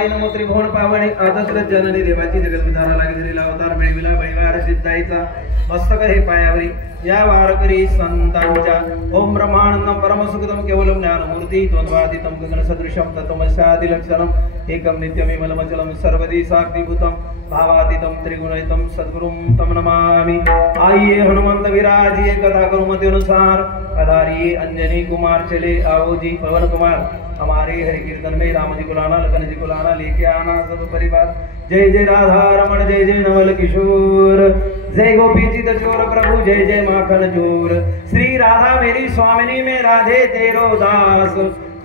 मुक्ताबाई नमो त्रिभुवन पावनी आदत्र जननी देवाची जगद्विधारा लागलेला अवतार मिळविला बळीवार सिद्धाईचा मस्तक हे पायावरी या वारकरी संतांच्या ओम ब्रह्मानंदम परमसुखदम केवलम ज्ञानमूर्ती द्वंद्वातीतम गगन सदृशम तत्वमस्यादि लक्षणम एकम नित्यमिमलमचलम सर्वदी साक्षीभूतम भावातीतम त्रिगुणितम सद्गुरुम तम नमामि। आइए हनुमंत विराजिए कथा करुमति अनुसार पधारिए अंजनी कुमार चले आओ जी पवन कुमार हमारे हरि कीर्तन में राम जी को लाना लखन जी को लाना लेके आना सब परिवार। जय जय राधा रमण जय जय नवल किशोर जय गोपीचित चोर प्रभु जय जय माखन चोर। श्री राधा मेरी स्वामिनी में राधे तेरो दास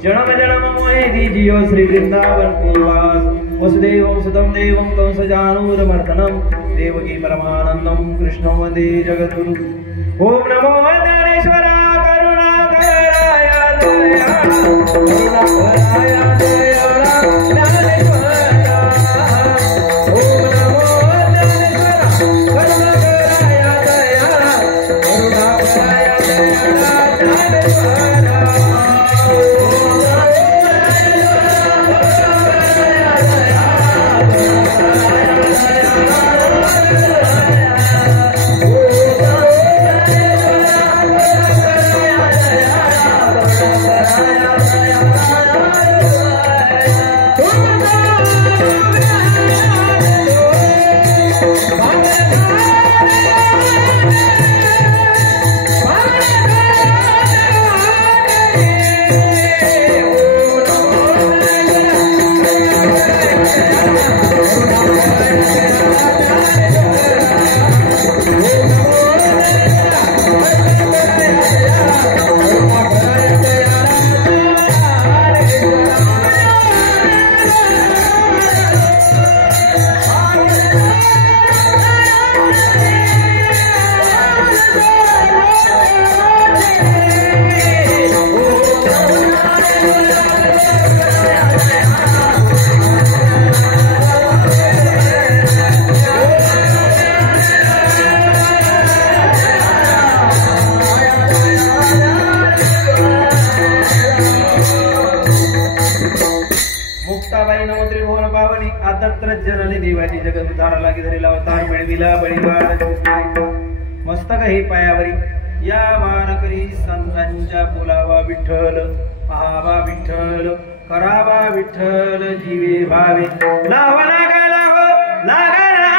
जन्म जन्म मोहे दीजियो श्री वृंदावन पूर्वास। वसुदेवं सुतं देवं कंसजानूरमर्दनं देवकी परमानंदं कृष्णं वन्दे जगद्गुरु। ओम नमो ज्ञानेश्वराय करुणाकराय दयाळु करुणाकराय दयाळु ज्ञानेश्वराय। ओम नमो ज्ञानेश्वराय करुणाकराय दयाळु करुणाकराय दयाळु ज्ञानेश्वराय। मुक्ताबाई नमो त्रिभुवन पावनी आदत्र जननी देवाची जगद्विधारा लागलेला अवतार मिळविला बळीवार मस्तक हे पायावरी या वारकरी संतांच्या बोलावा विठ्ठल पाहावा विठ्ठल करावा विठ्ठल जीवे भावे लावा लागायला हो लागायला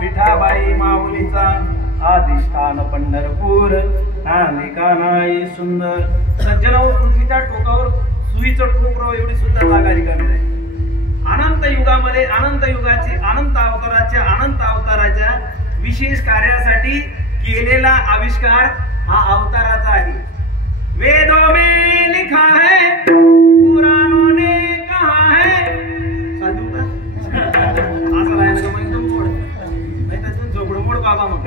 विठाबाई माऊलीचा आदिष्ठान पंढरपूर नांदिका नाही सुंदर। सज्जनो पृथ्वीच्या टोकावर सुईचं टोकर एवढी सुंदर जागा रिकामी आहे। अनंत युगामध्ये अनंत युगाचे अनंत अवताराच्या विशेष कार्यासाठी केलेला आविष्कार हा अवताराचा आहे। वेदों में लिखा है पुराणों ने कहा है साधू का असं आहे ना मग तुम छोड नाही तर तू झोपडमोड बाबा मग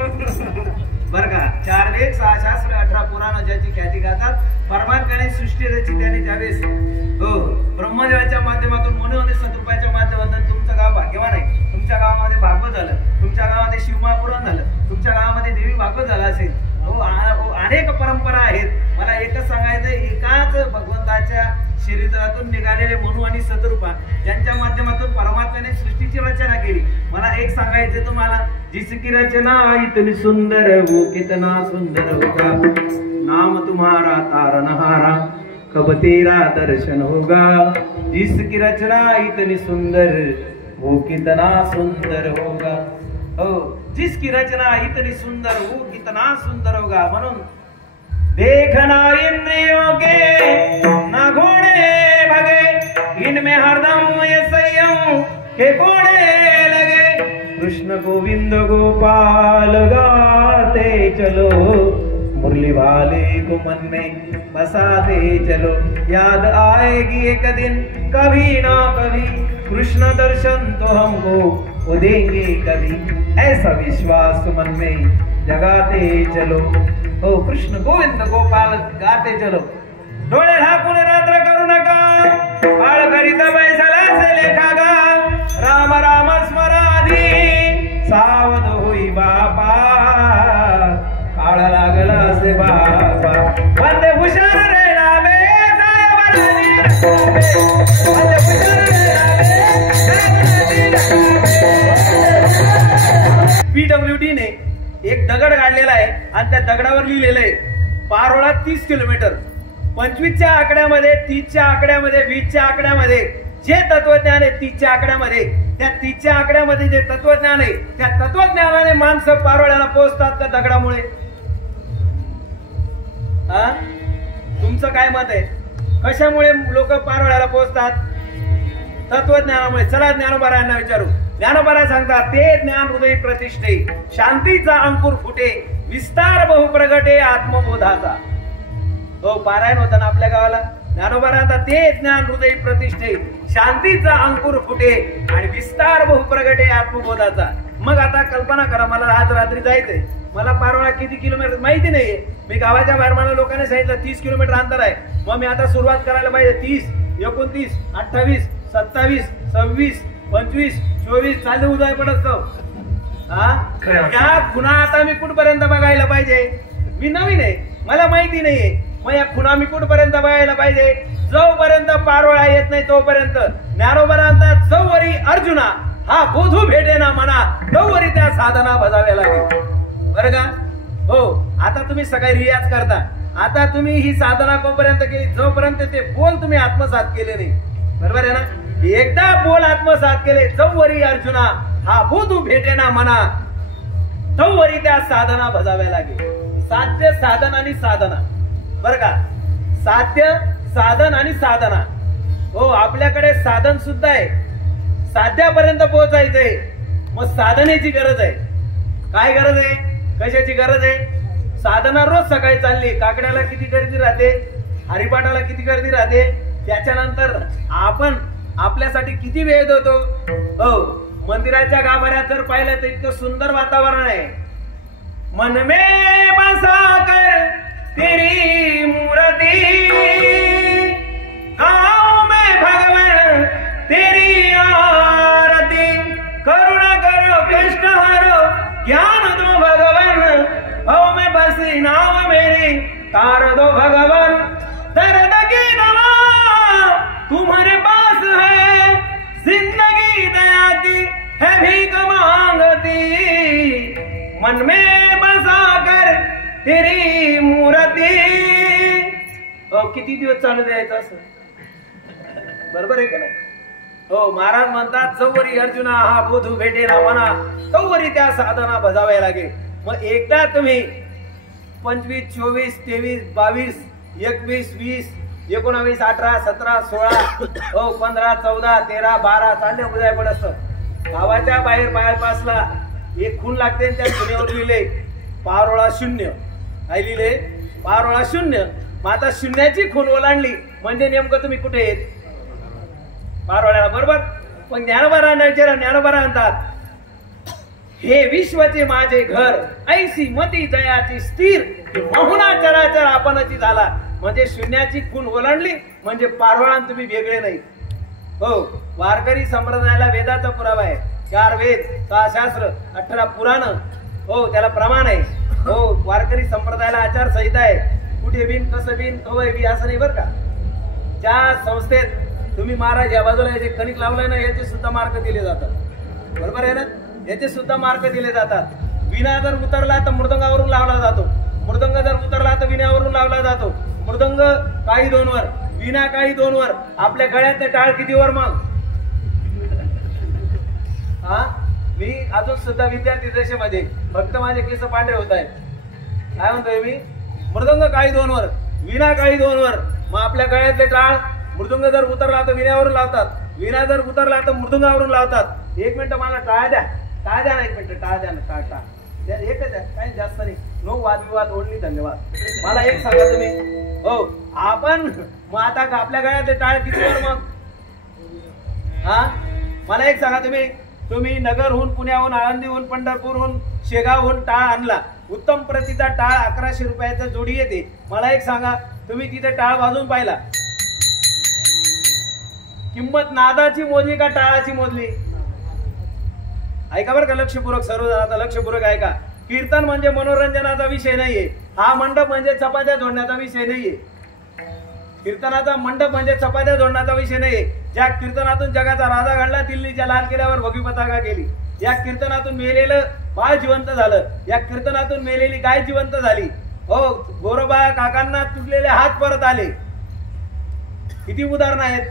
बर का। 4 वेद 6 शास्त्र 18 पुराण ज्याची ख्याती गातात परमात्म्याने सृष्टी रची त्याने त्यावेळेस हो ब्रह्मदेवाच्या माध्यमातून मनोने सतरूपाच्या माध्यमातून तुमचं गाव भाग्यवान आहे। तुमच्या गावामध्ये भागवत झालं, तुमच्या गावामध्ये शिवमहापुराण झालं, तुमच्या गावामध्ये देवी भागवत झाला असेल। हो अनेक परंपरा आहेत। मला एकच सांगायचं एकाच भगवंताच्या शरीरातून निघालेले मनु आणि सतरूपा ज्यांच्या माध्यमातून परमात्म्याने सृष्टीची रचना केली। मला एक सांगायचं तुम्हाला जिसकी रचना इतनी सुंदर वो कितना सुंदर होगा नाम तुम्हारा तारनहारा कब तेरा दर्शन होगा जिसकी रचना इतनी सुंदर वो कितना सुंदर होगा। हो, जिसकी रचना इतनी सुंदर वो कितना सुंदर होगा। म्हणून देखना इंद्रियों के ना घोड़े भगे, इनमें हरदम ये संयम के घोड़े लगे। कृष्ण गोविंद गोपाल गाते चलो, मुरली वाले को मन में बसाते चलो। याद आएगी एक दिन कभी ना कभी, कृष्ण दर्शन तो हमको वो देंगे कभी। ऐसा विश्वास मन में जगाते चलो। ओ कृष्ण गोविंद गोपाल गाते चलो। डोळे झाकून रात्र करू नका, काळ करीत बैसला से लेखा गा। राम राम स्मराधी सावध होई बापा, काळ लागला से बाबा। वंदे भूषण रे रामे वंदे भूषण रे पीडब्ल्यूडी ने एक दगड काढलेला आहे आणि त्या दगडावर लिहिलेलं आहे पारोळा 30 किलोमीटर। 25च्या आकड्यामध्ये, 30च्या आकड्यामध्ये, 20च्या आकड्यामध्ये जे तत्वज्ञान आहे 30च्या आकड्यामध्ये, त्या 30च्या आकड्यामध्ये जे तत्वज्ञान आहे त्या तत्वज्ञानाने माणसं पारोळ्याला पोहोचतात का दगडामुळे? तुमचं काय मत आहे? कशामुळे लोक पारोळ्याला पोहोचतात? तत्वज्ञानामुळे। चला ज्ञानोबारायांना विचारू। ज्ञानोबाराय सांगतात, ते ज्ञान हृदय प्रतिष्ठे, शांतीचा अंकुर फुटे, विस्तार बहुप्रगटे आत्मबोधाचा। हो, पारायण होतं ना आपल्या गावाला। ज्ञानोबाराय म्हणतात, ते ज्ञान हृदय प्रतिष्ठे, शांतीचा अंकुर फुटे आणि विस्तार बहुप्रगटे आत्मबोधाचा। मग आता कल्पना करा, मला आज रात्री जायचंय, मला पारोळा किती किलोमीटर माहिती नाहीये। मी गावाच्या बाहेर मला लोकांनी सांगितलं 30 किलोमीटर अंतर आहे। मग मी आता सुरुवात करायला पाहिजे 30, 29, 28, 27, 26, 25, 24 चालू उदय पडत या खुणा आता मी कुठपर्यंत बघायला पाहिजे? मी नवीन आहे, मला माहिती नाहीये। मग या खुणा मी कुठपर्यंत बघायला पाहिजे? जोपर्यंत पारोळा येत नाही तोपर्यंत। ज्ञानोबारांचा जवरी अर्जुना हा बोधू भेटे ना मना, तोवरी त्या साधना बजाव्या लागेल। बरं का? हो, आता तुम्ही सगळे रियाज करता। आता तुम्ही ही साधना कोपर्यंत केली जोपर्यंत ते बोल तुम्ही आत्मसात केले नाही। बरोबर आहे ना? एकदा बोल आत्मसात केले, जवरी अर्जुना हा बोधू भेटे ना मना, तोवरी त्या साधना बजाव्या लागेल। साध्य, साधन आणि साधना। बर का? साध्य, साधन आणि साधना। हो, आपल्याकडे साधन सुद्धा आहे, साध्यापर्यंत पोहोचायचंय। मग साधनेची गरज आहे। काय गरज आहे? कशाची गरज आहे? साधना रोज सकाळी चालली, काकड्याला किती गर्दी राहते, हरिपाठाला किती गर्दी राहते, त्याच्यानंतर आपण आपल्यासाठी किती वेळ देतो। हो, मंदिराच्या गाभाऱ्यात जर पाहिलं तर इतकं सुंदर वातावरण आहे। मन में बसा कर तेरी मूर्ति, गाँव में भगवान तेरी आरती, करुणा करो कष्ट हरो ज्ञान दो भगवान, भव में बसी नाव मेरी तार दो भगवान, दर्द की दवा तुम्हारे पास है, जिंदगी दया की है भीख मांगती, मन में बसा कर तेरी मूर्ति। किती दिवस चालू द्यायचं असं? बरोबर आहे का नाही? हो, महाराज म्हणतात, जवरी अर्जुना हा बोधू भेटे ना मना, तोवरी त्या साधना बजाव्या लागेल। मग एकदा तुम्ही 25, 24, 23, 22, 21, 20, 19, 18, 17, 16, हो 15, 14, 13, 12 चालले उद्या पडत। गावाच्या बाहेर बायपासला एक खून लागते, त्या खुणेवर लिहिले पारोळा 0। काय लिहिले? पारोळा 0। मग आता शून्याची खून ओलांडली म्हणजे नेमकं तुम्ही कुठे येत? पारोळ्याला। बरोबर? पण ज्ञानोबारांना विचारा, ज्ञानोबारा म्हणतात, हे विश्वचे माझे घर, ऐसी मती जयाची स्थिर, महुना चराचर आपणची झाला। म्हणजे शून्याची खून ओलांडली म्हणजे पारोळा तुम्ही वेगळे नाही। हो, वारकरी संप्रदायाला वेदाचा पुरावा आहे। 4 वेद, 6 शास्त्र, 18 पुराण, हो त्याला प्रमाण आहे। हो, वारकरी संप्रदायाला आचार संहिता आहे। कुठे बिन, कसं बिन, कवय बी असं नाही बरं का। ज्या संस्थेत तुम्ही महाराज या बाजूला याचे कणिक लावलंय ना, याचे सुद्धा मार्क दिले जातात। बरोबर आहे ना? याचे सुद्धा मार्क दिले जातात। विना जर उतरला तर मृदंगावरून लावला जातो, मृदंग जर उतरला तर विण्यावरून लावला जातो। मृदंग काही 2 वर, विना काळी 2 वर. आपल्या गळ्यातलं टाळ किती वर मग? हा, मी अजून सुद्धा विद्यार्थी दशेमध्ये, फक्त माझे केस पांढरे होत आहेत. काय म्हणतोय मी? मृदंग काळी 2 वर, विना काळी 2 वर. मग आपल्या गळ्यातले टाळ मृदुंग जर उतरला तर विण्यावरून लावतात, विना जर उतरला तर मृदुंगावरून लावतात. 1 मिनिट मला टाळ द्या, टाळ द्या ना, 1 मिनिट टाळ द्या ना, टाळ टाळ एकच आहे, काही जास्त नाही. नो वादविवाद ओढली. धन्यवाद. मला एक सांगा तुम्ही, हो आपण मग आता आपल्या गळ्यातले टाळ किती वर मग? हा, मला एक सांगा तुम्ही नगरहून, पुण्याहून, आळंदीहून, पंढरपूरहून, शेगावहून टाळ आणला. उत्तम प्रतीचा टाळ 1100 रुपयाचा जोडी येते. मला एक सांगा, तुम्ही तिथे टाळ वाजवून पाहिला, किंमत नादाची मोजली का टाळाची मोजली? ऐका बरं का लक्षपूर्वक, सर्वजण आता लक्षपूर्वक ऐका. कीर्तन म्हणजे मनोरंजनाचा विषय नाहीये. हा मंडप म्हणजे चपात्या जोडण्याचा विषय नाहीये. कीर्तनाचा मंडप म्हणजे चपात्या जोडण्याचा विषय नाहीये. ज्या कीर्तनातून जगाचा राजा घडला, दिल्लीच्या लाल किल्ल्यावर भगवी पताका गेली. या कीर्तनातून मेलेलं बाळ जिवंत झालं. या कीर्तनातून मेलेली गाय जिवंत झाली. हो, गोरोबा काकांना तुटलेले हात परत आले. किती उदाहरणं आहेत.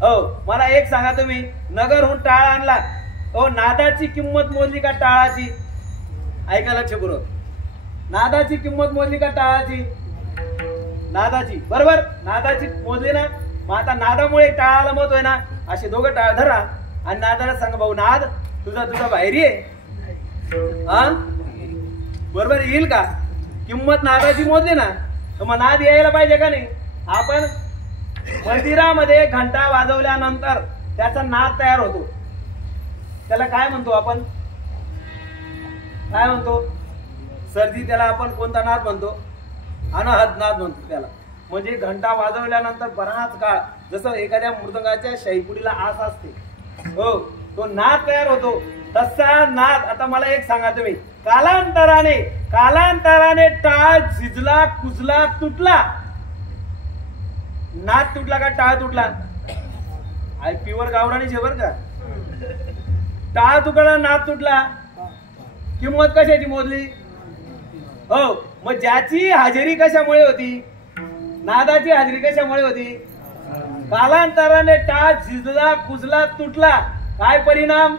हो, मला एक सांगा तुम्ही, नगरहून टाळ आणला, हो नादाची किंमत मोजली का टाळाची? ऐका लक्षपूर्वक, नादाची किंमत मोजली का टाळाची? नादाची. बरोबर, नादाची मोजली ना. मग आता नादामुळे टाळाला महत्व आहे ना. असे दोघं टाळ धरा आणि नादाला सांगा, भाऊ नाद तुझा बाहेर ये. हा, बरोबर येईल का? किंमत नादाची मोजली ना, तर मग नाद यायला पाहिजे का नाही? आपण मंदिरामध्ये घंटा वाजवल्यानंतर त्याचा नाद तयार होतो. त्याला काय म्हणतो आपण? काय म्हणतो? सर्दी. त्याला आपण कोणता नाद म्हणतो? अनाहत नाद म्हणतो त्याला. म्हणजे घंटा वाजवल्यानंतर बराच काळ, जसं एखाद्या मृदंगाच्या शाईपुडीला आस असते, हो तो नाद तयार होतो, तसा नाद. आता मला एक सांगा तुम्ही, कालांतराने टाळ झिजला, कुजला, तुटला. नाद तुटला का टाळ तुटला? प्युअर गावरानीच आहे बरं का. टाळ तुटला, नाद तुटला. किंमत कशाची मोजली? हो, मग ज्याची हजेरी कशामुळे होती? नादाची हजेरी कशामुळे होती? कालांतराने टाळ झिजला, कुजला, तुटला. काय परिणाम?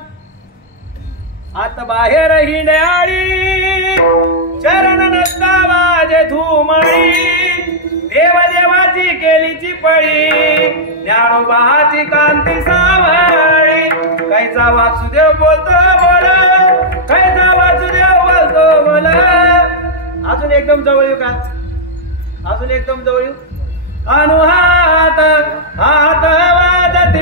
आता बाहेर हिंड्याळी, चरण नसता वाजे धुमाळी, देवाची केलीची पळी, ज्ञानोबाची कांती सावळी. कायचा वासुदेव बोलतो बोल, कायचा वासुदेव बोलतो बोल. अजून एकदम जवळ येऊ का? अजून एकदम जवळ येऊ. अनुहात हात वाजत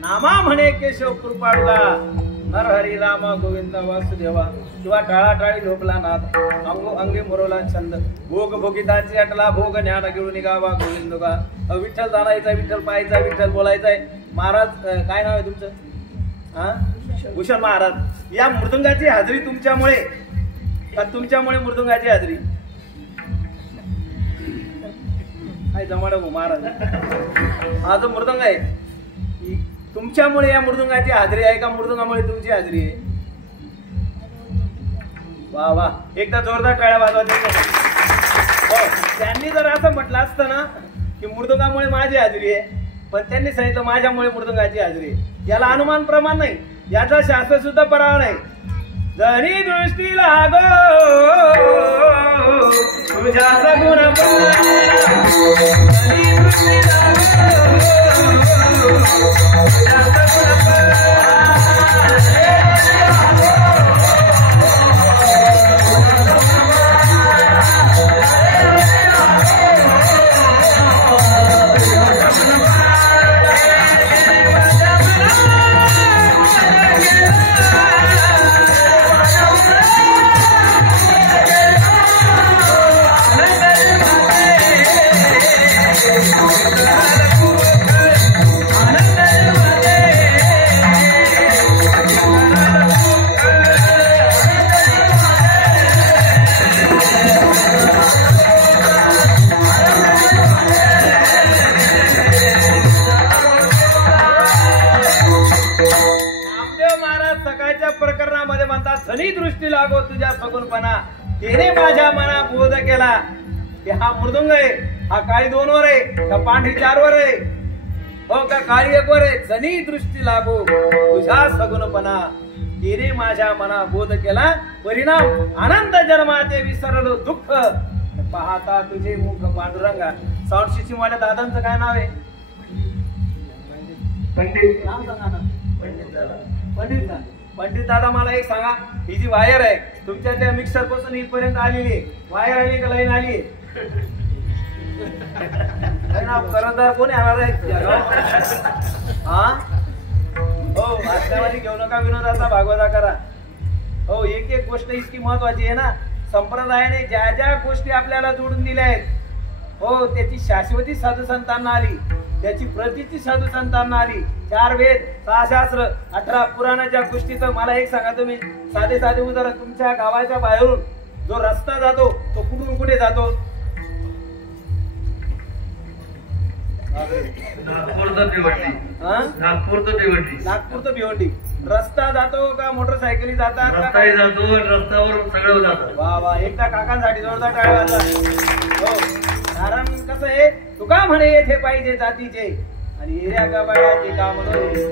नामा म्हणे केशव कृपाळुला, हर हरी राम गोविंद वासुदेवा. किंवा टाळाटाळी झोपला नाद, अंगो अंगी मुरवला छंद, भोग भोगिताची अटला भोग, ज्ञान घेऊन निघावा गोविंदोगा. विठ्ठल जाणायचा, विठ्ठल पाहायचा, विठ्ठल बोलायचाय. महाराज काय नाव आहे तुमचं? हा, भूषण महाराज. या मृदंगाची हाजरी तुमच्यामुळे का तुमच्यामुळे मृदंगाची हाजरी? काय जमाडा भाऊ महाराज, हा जो मृदंग आहे तुमच्यामुळे या मृदंगाची हाजरी आहे का मृदंगामुळे तुमची हाजरी आहे? वा वा, एकदा जोरदार टाळ्या वाजवा. हो, त्यांनी जर असं म्हटलं असतं ना की मृदंगामुळे माझी हाजरी आहे, पण त्यांनी सांगितलं माझ्यामुळे मृदंगाची हाजरी आहे. याला अनुमान प्रमाण नाही, याचा शास्त्र सुद्धा पुरावा नाही. जरी दृष्टी लागो तुझ्या सगुण धनी दृष्टी लागो तुझ्या सगुणपणा तेने माझ्या मना बोध केला की हा मृदुंग आहे, हा काळी 2 वर आहे का पांढरी 4 वर आहे, हो का काळी 1 वर आहे. धनी दृष्टी लागो तुझ्या सगुणपणा तेने माझ्या मना बोध केला. परिणाम अनंत जन्माचे विसरलो दुःख पाहता तुझे मुख पांडुरंगा. साऊंड सिस्टीम वाल्या दादांचं काय नाव आहे? पंडित. नाव सांगा ना. पंडित ना. पंडित दादा मला एक सांगा, ही जी वायर आहे तुमच्या त्या मिक्सर पासून इथपर्यंत आलेली आहे, वायर आली का लाईन आली? करंदार कोण येणार आहे? हा हो, आत्यावादी घेऊ नका विनोदाचा भागवता करा. हो, एक एक गोष्ट इतकी महत्वाची आहे ना. संप्रदायाने ज्या ज्या गोष्टी आपल्याला जोडून दिल्या आहेत, हो त्याची शाश्वती साधू संतांना आली, त्याची प्रतीची साधू संतांना आली. 4 वेद, 6 शास्त्र, 18 पुराणाच्या गोष्टीचं मला एक सांगा तुम्ही. साधे साधे उदाहरण, तुमच्या गावाच्या बाहेरून जो रस्ता जातो तो कुठून कुठे जातो? नागपूर तर भिवंडी. रस्ता जातो का मोटरसायकली जातात? रस्त्यावर सगळं जातं. वा वा, एकदा काकांसाठी जोरदार टाळ्या वाजवा. हो, कारण कसं आहे, तुका म्हणे येथे पाहिजे जातीचे आणि हिऱ्या गबाळाचे काम नव्हे.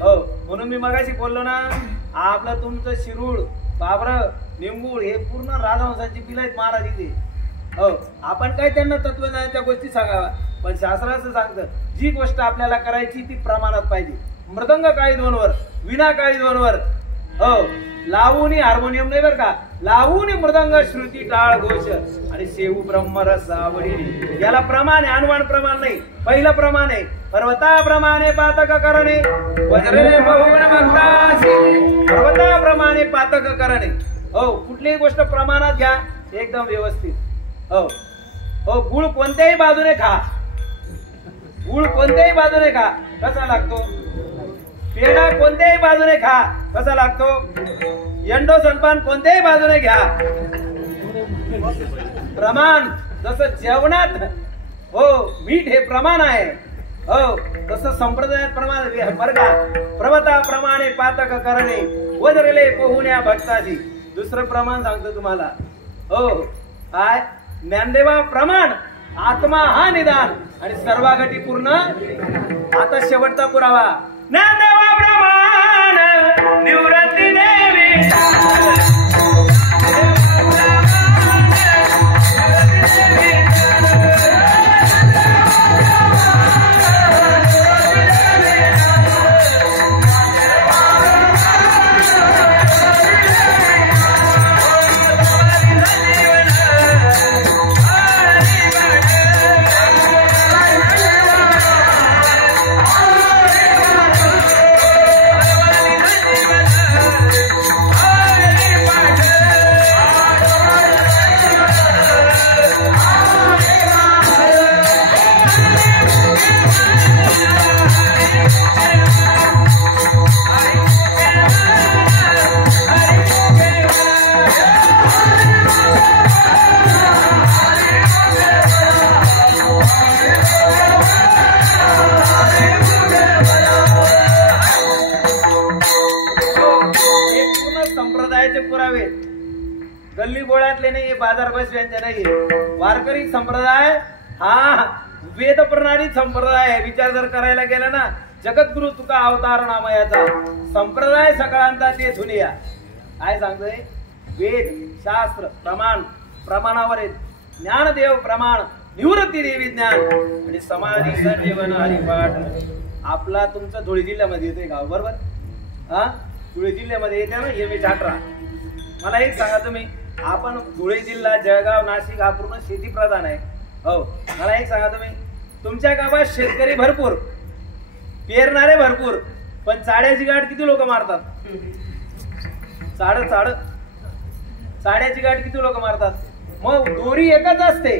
हो, म्हणून मी मगाशी बोललो ना, आपलं तुमचं शिरूळ, बाबर, निंबूळ हे पूर्ण राजहंसाची पिलं आहेत महाराज इथे. हो, आपण काय त्यांना तत्वज्ञानाच्या गोष्टी सांगावा, पण शास्त्र असं सांगतं जी गोष्ट आपल्याला करायची ती प्रमाणात पाहिजे. मृदंग काळी 2 वर, विना काळी 2 वर. हो, लावूनी हार्मोनियम नाही बरं का, लावूनी मृदंग श्रुती टाळ घोष आणि सेवू ब्रह्मरस आवडीने. याला प्रमाण आहे, अनुमान प्रमाण नाही. पहिलं प्रमाण आहे पर्वताप्रमाणे पातक करणे, वज्रने बहुगुण भक्तासी पर्वताप्रमाणे पातक करणे. हो, कुठलीही गोष्ट प्रमाणात घ्या, एकदम व्यवस्थित. हो हो, गुळ कोणत्याही बाजूने खा, गुळ कोणत्याही बाजूने खा, कसा लागतो? पेढा कोणत्याही बाजूने खा, कसा लागतो? एंडो सनपान कोणत्याही बाजूने घ्या. प्रमाण जसं जेवणात हो मीठ हे प्रमाण आहे, हो तसं संप्रदायात प्रमाण बरं का. पर्वताप्रमाणे पातक करणे, वज्रले पोहुण्या भक्ताची. दुसरं प्रमाण सांगतो तुम्हाला. हो, काय? ज्ञानदेवा प्रमाण, आत्मा हा निदान आणि सर्वागटी पूर्ण. आता शेवटचा पुरावा. ज्ञानदेवा प्रमाण निवृत्ती देवी. पुरावे गल्ली बोळातले नाही, बाजार बसव्यांचे नाही. वारकरी संप्रदाय हा वेद प्रणाली संप्रदाय आहे. विचार जर करायला गेला ना, जगद्गुरु तुका अवतार नामयाचा संप्रदाय सगळ्यांचा ते धुनिया. काय सांगतोय? वेद शास्त्र प्रमाण प्रमाणावर आहेत. ज्ञानदेव प्रमाण निवृत्ती देवी ज्ञान आणि समाधी सर्वण हरिपाठ. आपला तुमचा धुळे जिल्ह्यामध्ये येतोय गाव बरोबर? हा धुळे जिल्ह्यामध्ये येते ना MH18. मला एक सांगा तुम्ही, आपण धुळे जिल्हा जळगाव नाशिक हा पूर्ण शेती प्रधान आहे. हो मला एक सांगा तुम्ही, तुमच्या गावात शेतकरी भरपूर पेरणारे भरपूर पण चाड्याची गाठ किती लोक मारतात? चाड्याची गाठ किती लोक मारतात? मग दोरी एकच असते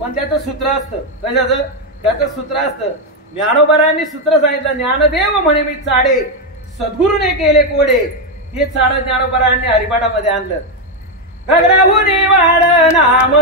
पण त्याचं सूत्र असतं. कशाचं? त्याचं सूत्र असतं. ज्ञानोबारांनी सूत्र सांगितलं, ज्ञानदेव म्हणे मी चाडे सद्गुरूने केले कोडे. हे चाड ज्ञानोबारांनी हरिपाठामध्ये आणलं. गगनाहून वाढ नाम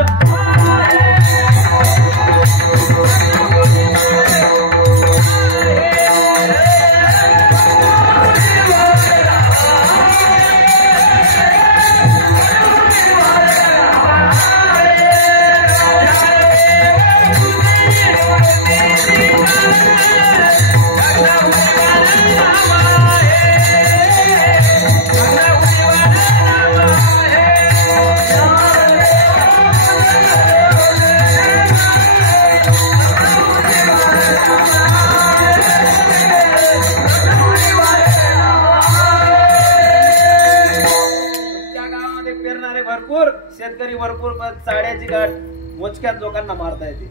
भरपूर शेतकरी भरपूर पण चाड्याची गाठ मोजक्यात लोकांना मारता येते.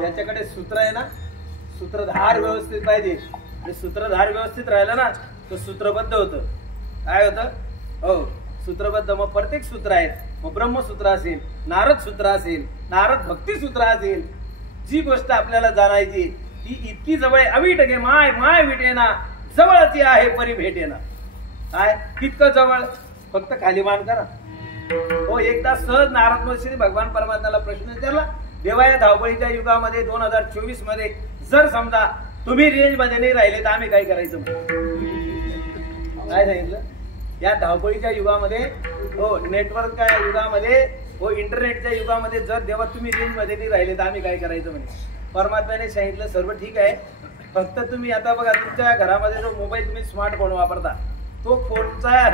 त्याच्याकडे सूत्र आहे ना, सूत्रधार व्यवस्थित पाहिजे. आणि सूत्रधार व्यवस्थित राहिलं ना तर सूत्रबद्ध होतं. काय होतं? हो सूत्रबद्ध. मग प्रत्येक सूत्र आहेत. मग ब्रह्मसूत्र असेल, नारद सूत्र असेल, नारद भक्ती सूत्र असेल. जी गोष्ट आपल्याला जाणायची ती इतकी जवळ आहे. अवीट घे माय माय विटेना जवळची आहे परी भेटेना. काय कितकं जवळ? फक्त खाली मान करा. हो एकदा सहज नारद महर्षीने भगवान परमात्म्याला प्रश्न विचारला, देवा या धावपळीच्या युगामध्ये 2024 मध्ये जर समजा तुम्ही रेंज मध्ये नाही राहिले तर आम्ही काय करायचं? काय सांगितलं? या धावपळीच्या युगामध्ये, हो नेटवर्कच्या युगामध्ये, हो इंटरनेटच्या युगामध्ये जर देवा तुम्ही रेंज मध्ये नाही राहिले तर आम्ही काय करायचं म्हणे. परमात्म्याने सांगितलं सर्व ठीक आहे, फक्त तुम्ही आता बघा तुमच्या घरामध्ये जो मोबाईल तुम्ही स्मार्टफोन वापरता तो फोनचा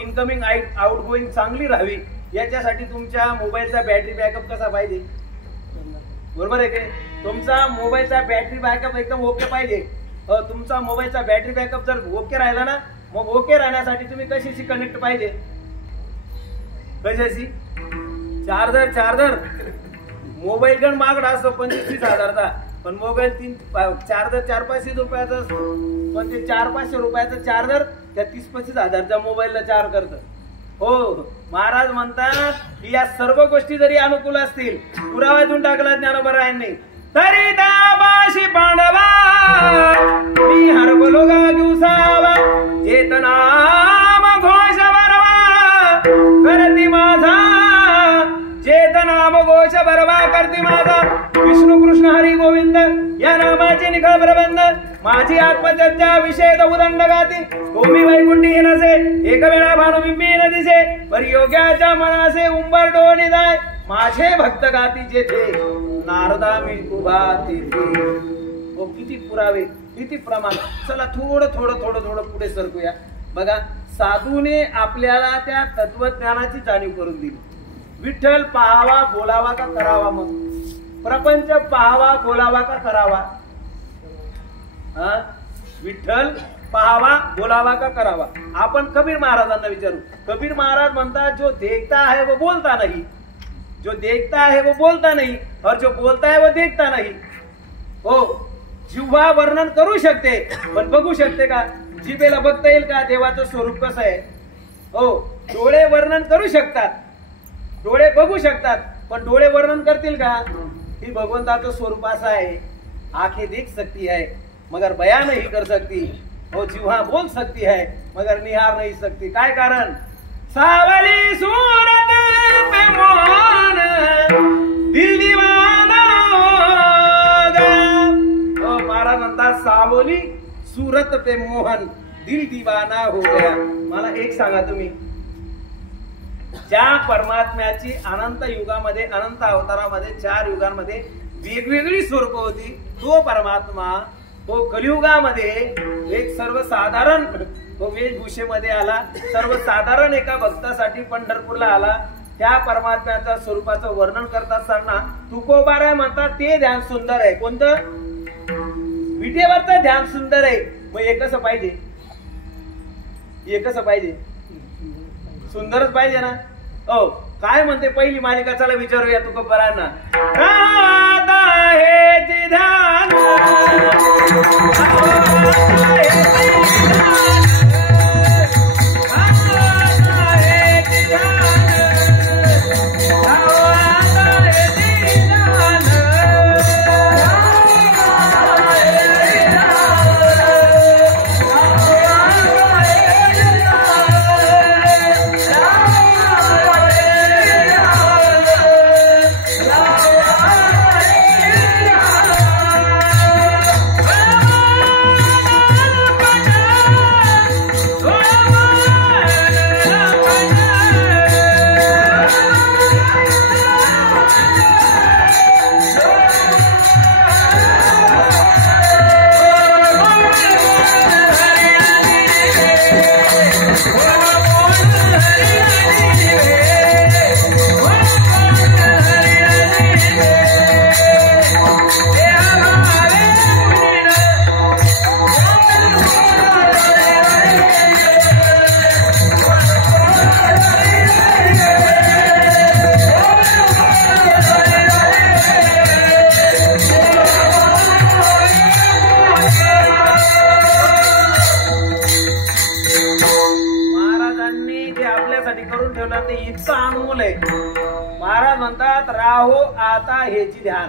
इनकमिंग आउट गोईंग चांगली राहावी याच्यासाठी तुमच्या मोबाईलचा बॅटरी बॅकअप कसा पाहिजे? बरोबर आहे की? तुमचा मोबाईलचा बॅटरी बॅकअप एकदम ओके पाहिजे. तुमचा मोबाईलचा बॅटरी बॅकअप जर ओके राहिला ना, मग ओके राहण्यासाठी तुम्ही कशाशी कनेक्ट पाहिजे? कशाशी? चार्जर. मोबाईल गण महागडा असतो 25-30 हजारचा, पण मोबाईल चार्जर 400-500 रुपयाचा असतो. पण ते 400-500 रुपयाचं चार्जर त्या 30-35 हजारच्या मोबाईलला चार्ज करतं. हो महाराज म्हणतात की या सर्व गोष्टी जरी अनुकूल असतील, पुरावा देऊन टाकला ज्ञानोबरायांनी, तरी दाबाशी पांडवा मी हरवलो गा दिवसावा चेतनाम घोष बरवा करती माझा. चेतनाम घोष बरवा करती माझा. विष्णू कृष्ण हरी गोविंद या नामाचे निखळ प्रबंध. माझी आत्मचर्चा विषय उदंड गाती. भूमी वैकुंठी नसे एक वेळा भानुबिंबी न दिसे. परियोग्याच्या मनासे उंबर डोळी जाय. माझे भक्त गाती जेथे नारदा मी उभा तिथे. हो किती पुरावे, किती प्रमाण. चला थोडं पुढे सरकूया. बघा साधूने आपल्याला त्या तत्वज्ञानाची जाणीव करून दिली. विठ्ठल पाहावा बोलावा का करावा? मग प्रपंच पाहावा बोलावा का करावा? विठ्ठल पाहावा बोलावा का करावा? आपण कबीर महाराजांना विचारू. कबीर महाराज म्हणतात जो देखता है वो बोलता नहीं, जो देखता है वो बोलता नहीं और जो बोलता है वो देखता नहीं. हो जिव्हा वर्णन करू शकते पण बघू शकते का? जिभेला बघता येईल का देवाचं स्वरूप कसं आहे? हो डोळे वर्णन करू शकतात, डोळे बघू शकतात, पण डोळे वर्णन करतील का? ही भगवंताचं स्वरूप असं आहे. आंखें देख सकती है मगर बयान नहीं कर सकती. वो जिह्वा बोल सकती है मगर निहार नहीं सकती. काय कारण? सावली सूरत पे मोहन दिल दीवाना होगा. ओ महाराज म्हणतात सावली सूरत पे मोहन दिल दीवाना हो गया. मला एक सांगा तुम्ही, ज्या परमात्म्याची अनंत युगामध्ये अनंत अवतारामध्ये 4 युगांमध्ये वेगवेगळी स्वरूप होती, तो परमात्मा तो कलियुगामध्ये एक सर्वसाधारण तो वेशभूषेमध्ये आला, सर्वसाधारण एका भक्तासाठी पंढरपूरला आला. त्या परमात्म्याच्या स्वरूपाचं वर्णन करत असताना तुकोबाराय म्हणतात ते ध्यान सुंदर आहे. कोणतं? विटेवरचं ध्यान सुंदर आहे. मग हे कसं पाहिजे? हे कसं पाहिजे? सुंदरच पाहिजे ना. हो, काय म्हणते पहिली मालिका? चला विचारूया तुकोबारांना. राधा हे जे ध्यान, महाराज म्हणतात राहो आता हेची ध्यान.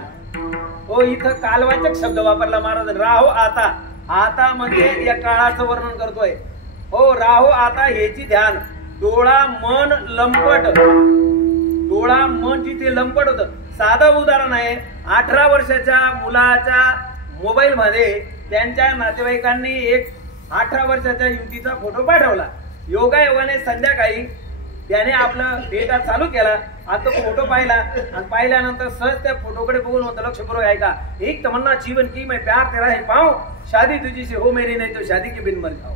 हो, इथं कालवाचक शब्द वापरला महाराज. राहो आता. आता म्हणजे या काळाचं वर्णन करतोय. हो, राहो आता हेची ध्यान. डोळा मन लंपट. डोळा मन जिथे लंपट होत. साधं उदाहरण आहे. 18 वर्षाच्या मुलाच्या मोबाईल मध्ये त्यांच्या नातेवाईकांनी एक 18 वर्षाच्या युवतीचा फोटो पाठवला. योगायोगाने संध्याकाळी त्याने आपलं डेटा चालू केला. आता फोटो पाहिला आणि पाहिल्यानंतर सहज त्या फोटोकडे बघून होतं लक्षपूर्वक ऐका. एक तमन्ना जीवन की मैं प्यार तेरा है पाऊं, शादी तुझी से हो मेरी नहीं तो शादी के बिन मर जाओ.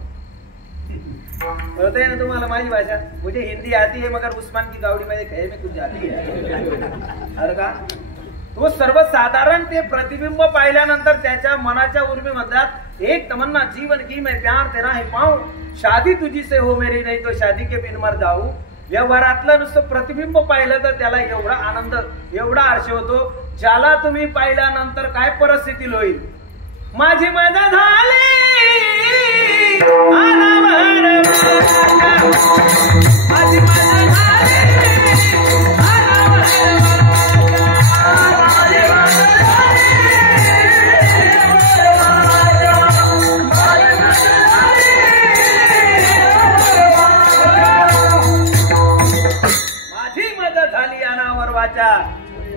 कळतंय ना तुम्हाला माझी भाषा? मुझे हिंदी आती है मगर उस्मान की गावडी मध्ये खे में कुछ जाती है. अरे का तो सर्वसाधारण ते प्रतिबिंब पाहिल्यानंतर त्याच्या मनाच्या उर्मी म्हणतात एक तमन्ना जीवन की मैं प्यार तेरा है पाऊं, शादी तुझी से हो मेरी नहीं तो शादी के बिन मर जाऊ. व्यवहारातलं नुसतं प्रतिबिंब पाहिलं तर त्याला एवढा आनंद, एवढा हर्ष होतो. ज्याला तुम्ही पाहिल्यानंतर काय परिस्थिती होईल? माझी मजा झाली माझी मजा झाली.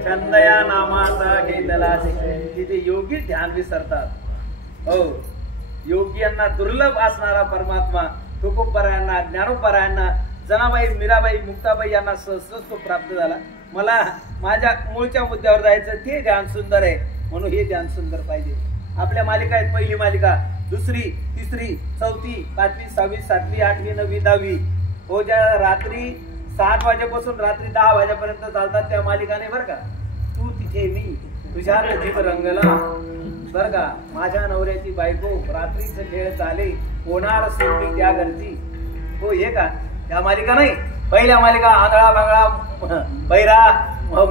चंदया नामाचा घेतला तिथे योगी ध्यान विसरतात. हो, योगियांना दुर्लभ असणारा परमात्मा तुकोबारायांना, ज्ञानोबारायांना, जनाबाई, मीराबाई, मुक्ताबाई यांना सहज तो प्राप्त झाला. मला माझ्या मूळच्या मुद्द्यावर जायचं. ते ध्यान सुंदर आहे म्हणून हे ध्यान सुंदर पाहिजे. आपल्या मालिका आहेत. पहिली मालिका, दुसरी, तिसरी, चौथी, 5वी, 6वी, 7वी, 8वी, 9वी, 10वी. हो, ज्या रात्री 7 वाजेपासून रात्री 10 वाजेपर्यंत चालतात त्या मालिकाने बरं का. तू तिथे मी तुझ्या जीव रंगला बर का. माझ्या नवऱ्याची बायको रात्रीचे खेळ चाले होणार सोडली त्या घरची. हो, हे का त्या मालिका नाही. पहिल्या मालिका आंधळा बांगळा, बैरा,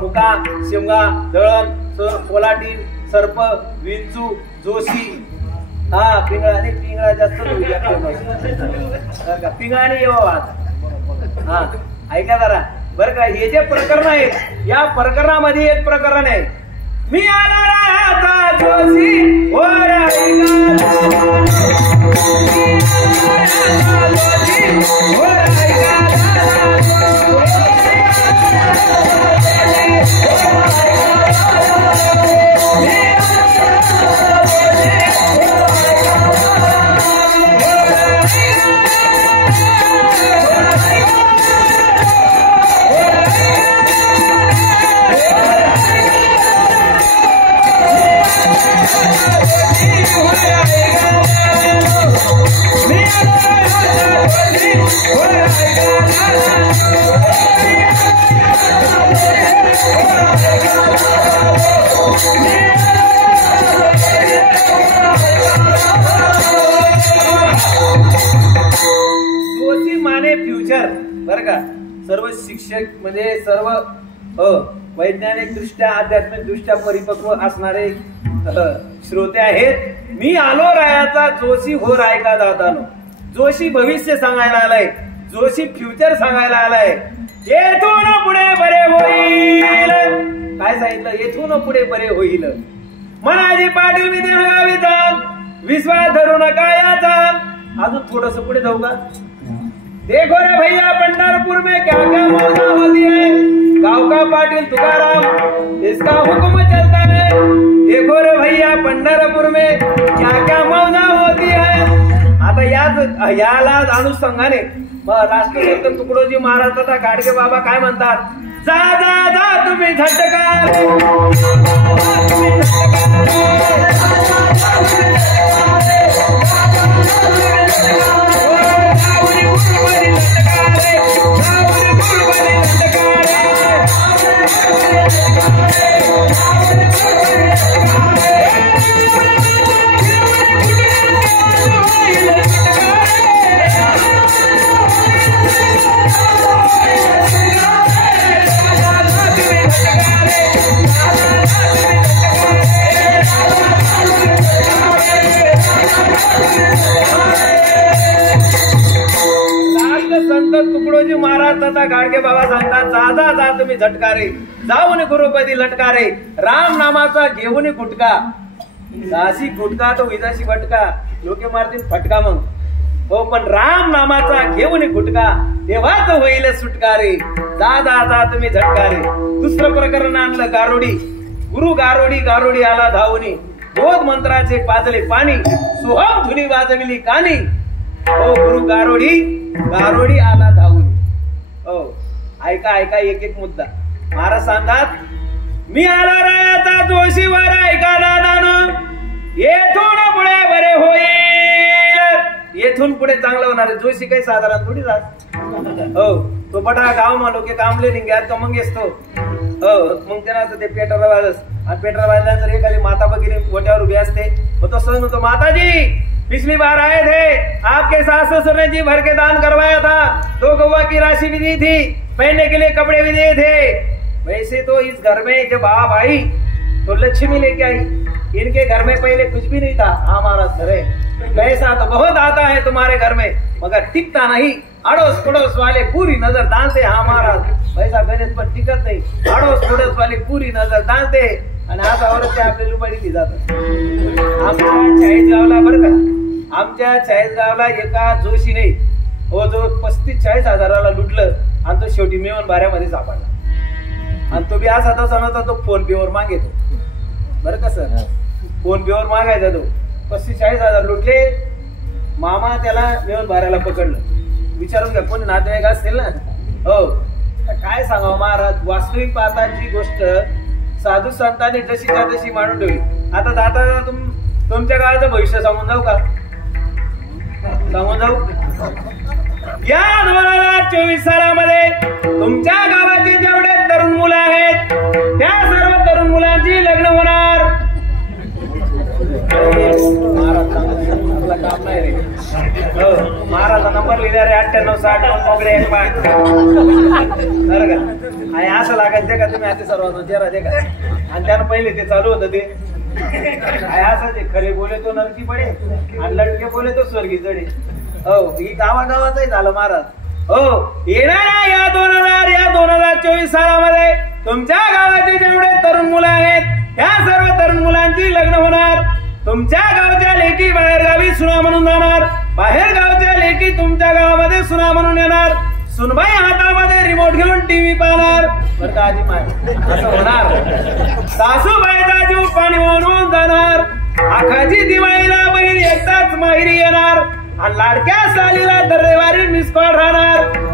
मुका, शिमगा, दळण, कोलाटी, सर्प, विंचू, जोशी. हा, पिंगळा नाही. पिंगळा जास्त पिंगळाने येवा. हा, ऐका जरा बरं का. हे जे प्रकरण आहे या प्रकरणामध्ये एक प्रकरण आहे. मी आला राहता जोशी Me सर्व शिक्षक म्हणजे सर्व वैज्ञानिक दृष्ट्या आध्यात्मिक दृष्ट्या परिपक्व असणारे श्रोते आहेत. मी आलो रायाचा जोशी हो रायका दादानो. जोशी भविष्य सांगायला आलाय, जोशी फ्युचर सांगायला आलाय. येथून पुढे बरे होईल. काय सांगितलं? येथून पुढे बरे होईल. मनाजी पाटील विद्या गावीचा विश्वास धरू नका याचा. अजून थोडस पुढे जाऊ का? देखो रे भैया पंढरपुर में क्या क्या मौजा होती है. गाँव का पाटिल तुकाराम इसका हुक्म चलता है. देखो रे भैया पंढरपुर में क्या क्या मौजा होती है. आता याला अनुषंगाने राष्ट्रसंत तुकडोजी महाराज तथा गाडगे बाबा काय म्हणतात? जा जा जा तुम्ही झटका. संत तुकडोजी महाराज तथा गाडगे बाबा सांगतात, जा जा जा तुम्ही झटकारे, जाऊन गुरुपदी लटकारे. राम नामाचा घेऊन गुटका. जाशी गुटका तो विजाशी भटका. लोके मारतील फटका मग. हो पण राम नामाचा घेऊन गुटका तेव्हाच होईल सुटकारे. जा जा जा तुम्ही झटकारे. दुसरं प्रकरण आणलं गारोडी. गुरु गारोडी गारोडी आला धावणी. बोध मंत्राचे पाजले पाणी. सोहम धुनी वाजविली कानी. हो गुरु गारोडी गारोडी आला धावून. हो ऐका ऐका एक एक मुद्दा. महाराज सांगतात, मी आला रायाचा जोशी वर ऐका दादानो. येथून पुढे बरे होईल. येथून पुढे चांगलं होणार आहे. जोशी काही साधारण थोडी राहत. हो तो बटा गाव मा लोके कामले निघ्यात का मग येतो. हो मग त्यांना ते पेटरला वाजस. आणि पेटर वाजल्यानंतर एखादी माता बघितली वट्यावर उभी असते. मग तो सण होतो, माताजी पिछली बार आए थे, आपके सास ससुर ने जी भर के दान करवाया था. 2 गौवा की राशि भी दी थी. पहनने के लिए कपड़े भी दिए थे. वैसे तो इस घर में जब आप आई तो लक्ष्मी लेके आई. इनके घर में पहले कुछ भी नहीं था. हमारा घर है, पैसा तो बहुत आता है तुम्हारे घर में, मगर टिकता नहीं. अड़ोस पड़ोस वाले पूरी नजर डालते. हमारा पैसा गणेश पर टिकत नाही. अड़ोस पड़ोस वाले पूरी नजर डालते. आणि आता औरत आपली लुबाडी ली जातात. आमच्या चाळीसगावला बरं का, आमच्या चाळीसगावला एका जोशीने हो जो 35-40 हजाराला लुटलं आणि तो शेवटी मेवण बाऱ्यामध्ये सापडला. आणि तो बी असा तसा नव्हता. तो फोन पे वर मागेतो बरं का सर. फोन पे वर मागायचा तो. 35-40 हजार लुटले. मामा त्याला मेवण बाऱ्याला पकडलं. विचारून घ्या कोणी नातेवाईक असतील ना. हो काय सांगावं महाराज, वास्तविक पाहताची गोष्ट साधू संतांनी जशीच्या तशी मांडून ठेवली. आता दादा तुमच्या गावाचं भविष्य सांगून जाऊ का? सांगून जाऊ. या 2024 सालामध्ये तुमच्या गावाचे जेवढे तरुण मुलं आहेत त्या सर्व तरुण मुलांची लग्न होणार. आपला काम नाही रे. हो महाराजचा नंबर लिहिला रे 9860 बरं का. आणि असं लागायचं का तुम्ही आता सर्वांना जरा दे का. आणि त्यानं पहिले ते चालू होतं ते असं ते खरे बोले तो नरकी पडे आणि लटके बोले तो स्वर्गी चढे. हो ही गावागावाचंही झालं महाराज. हो येणाऱ्या या 2024 सालामध्ये तुमच्या गावाचे जेवढे तरुण मुलं आहेत त्या सर्व तरुण मुलांची लग्न होणार. तुमच्या गावच्या लेकी बाहेर गावी सुना म्हणून जाणार. बाहेर गावच्या लेकी तुमच्या गावामध्ये सुना म्हणून येणार. सुनबाई हातामध्ये रिमोट घेऊन टीव्ही पाहणार. बरं का आजी माय असं होणार. सासूबाईचा जीव पाणी म्हणून जाणार. आखाची दिवाळीला बहीण एकदाच माहेरी येणार. आणि लाडक्या सालीला दरवारी मिस कॉल राहणार.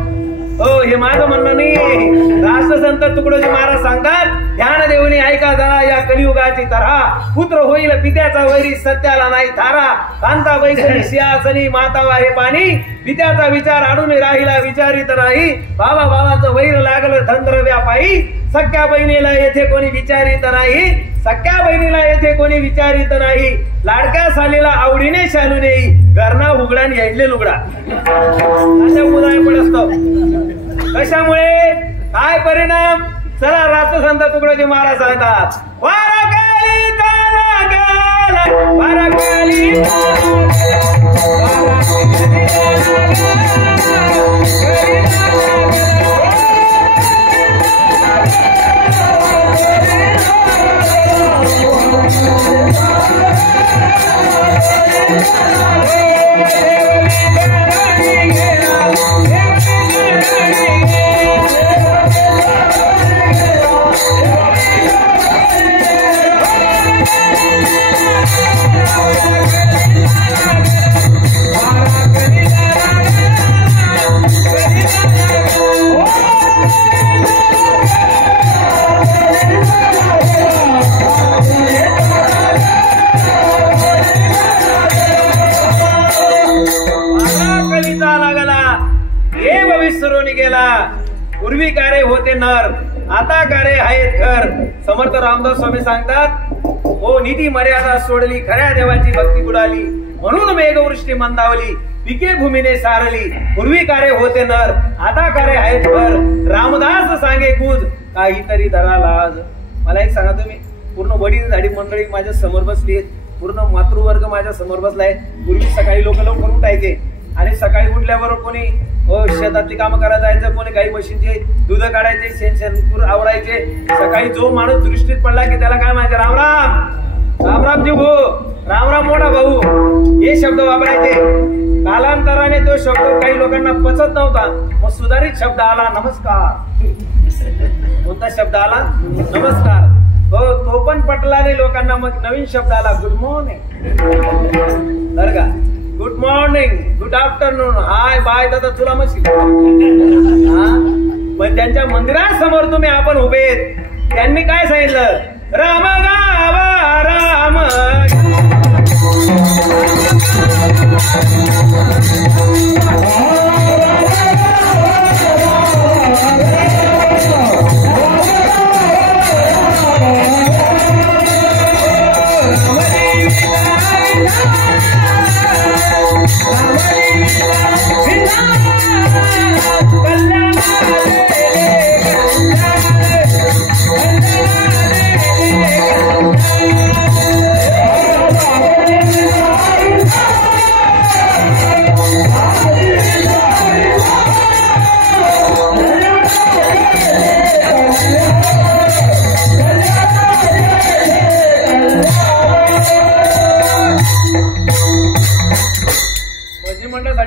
हो हे माझं म्हणणं नाही. राष्ट्रसंत तुकडोजी महाराज सांगतात, ध्यान देऊनी ऐका जरा या कलियुगाची तऱ्हा. पुत्र होईल पित्याचा वैरी सत्याला नाही थारा. कांता बैसणी सिंहासनी माता वाहे पाणी. पित्याचा विचार आणून राहिला विचारित नाही. बाबा बाबाचं वैर लागलं धंद्र व्यापाई. सख्या बहिणीला येथे कोणी विचारित नाही. सख्या बहिणीला येथे कोणी विचारित नाही. लाडक्या सालीला आवडीने शालू नेई. घरना उघडा आणि यायले लुगडा. अशा उदाय पडत असतो. कशामुळे काय परिणाम? चला राष्ट्रसंत तुकडोजी महाराज सांगतात, वारकरी चाला गेला, वारकरी पूर्वी कार्य होते नर, आता कार्य आहेत घर. समर्थ रामदास स्वामी सांगतात, ओ निधी मर्यादा सोडली, खऱ्या देवाची भक्ती बुडाली, म्हणून मेघवृष्टी मंदावली, पिके भूमीने सारली. पूर्वी कार्य होते नर, आता कार्य आहेत घर. रामदास सांगे गुज, काहीतरी धरा लाज. मला एक सांगा तुम्ही, पूर्ण वडील झाडी मंडळी माझ्या समोर बसली आहेत, पूर्ण मातृवर्ग माझ्या समोर बसलाय. पूर्वी सकाळी लोक लवकर उठायचे आणि सकाळी उठल्यावर कोणी शेतातली कामं करायला जायचं, कोणी गाई म्हशींचे दूध काढायचे, शेणपूर आवरायचे. सकाळी जो माणूस दृष्टीत पडला की त्याला काय माहिती, रामराम रामराम जी भाऊ, रामराम मोठा भाऊ, हे शब्द वापरायचे. कालांतराने तो शब्द काही लोकांना पचत नव्हता, मग सुधारित शब्द आला नमस्कार. कोणता शब्द आला? नमस्कार. हो, तो पण पटला नाही लोकांना, मग नवीन शब्द आला गुड मॉर्निंग. बरं का, good morning, good afternoon, hi bye दादा तुला मशीन. पण त्यांच्या मंदिरासमोर तुम्ही आपण उभे, त्यांनी काय सांगितलं? राम गावा राम.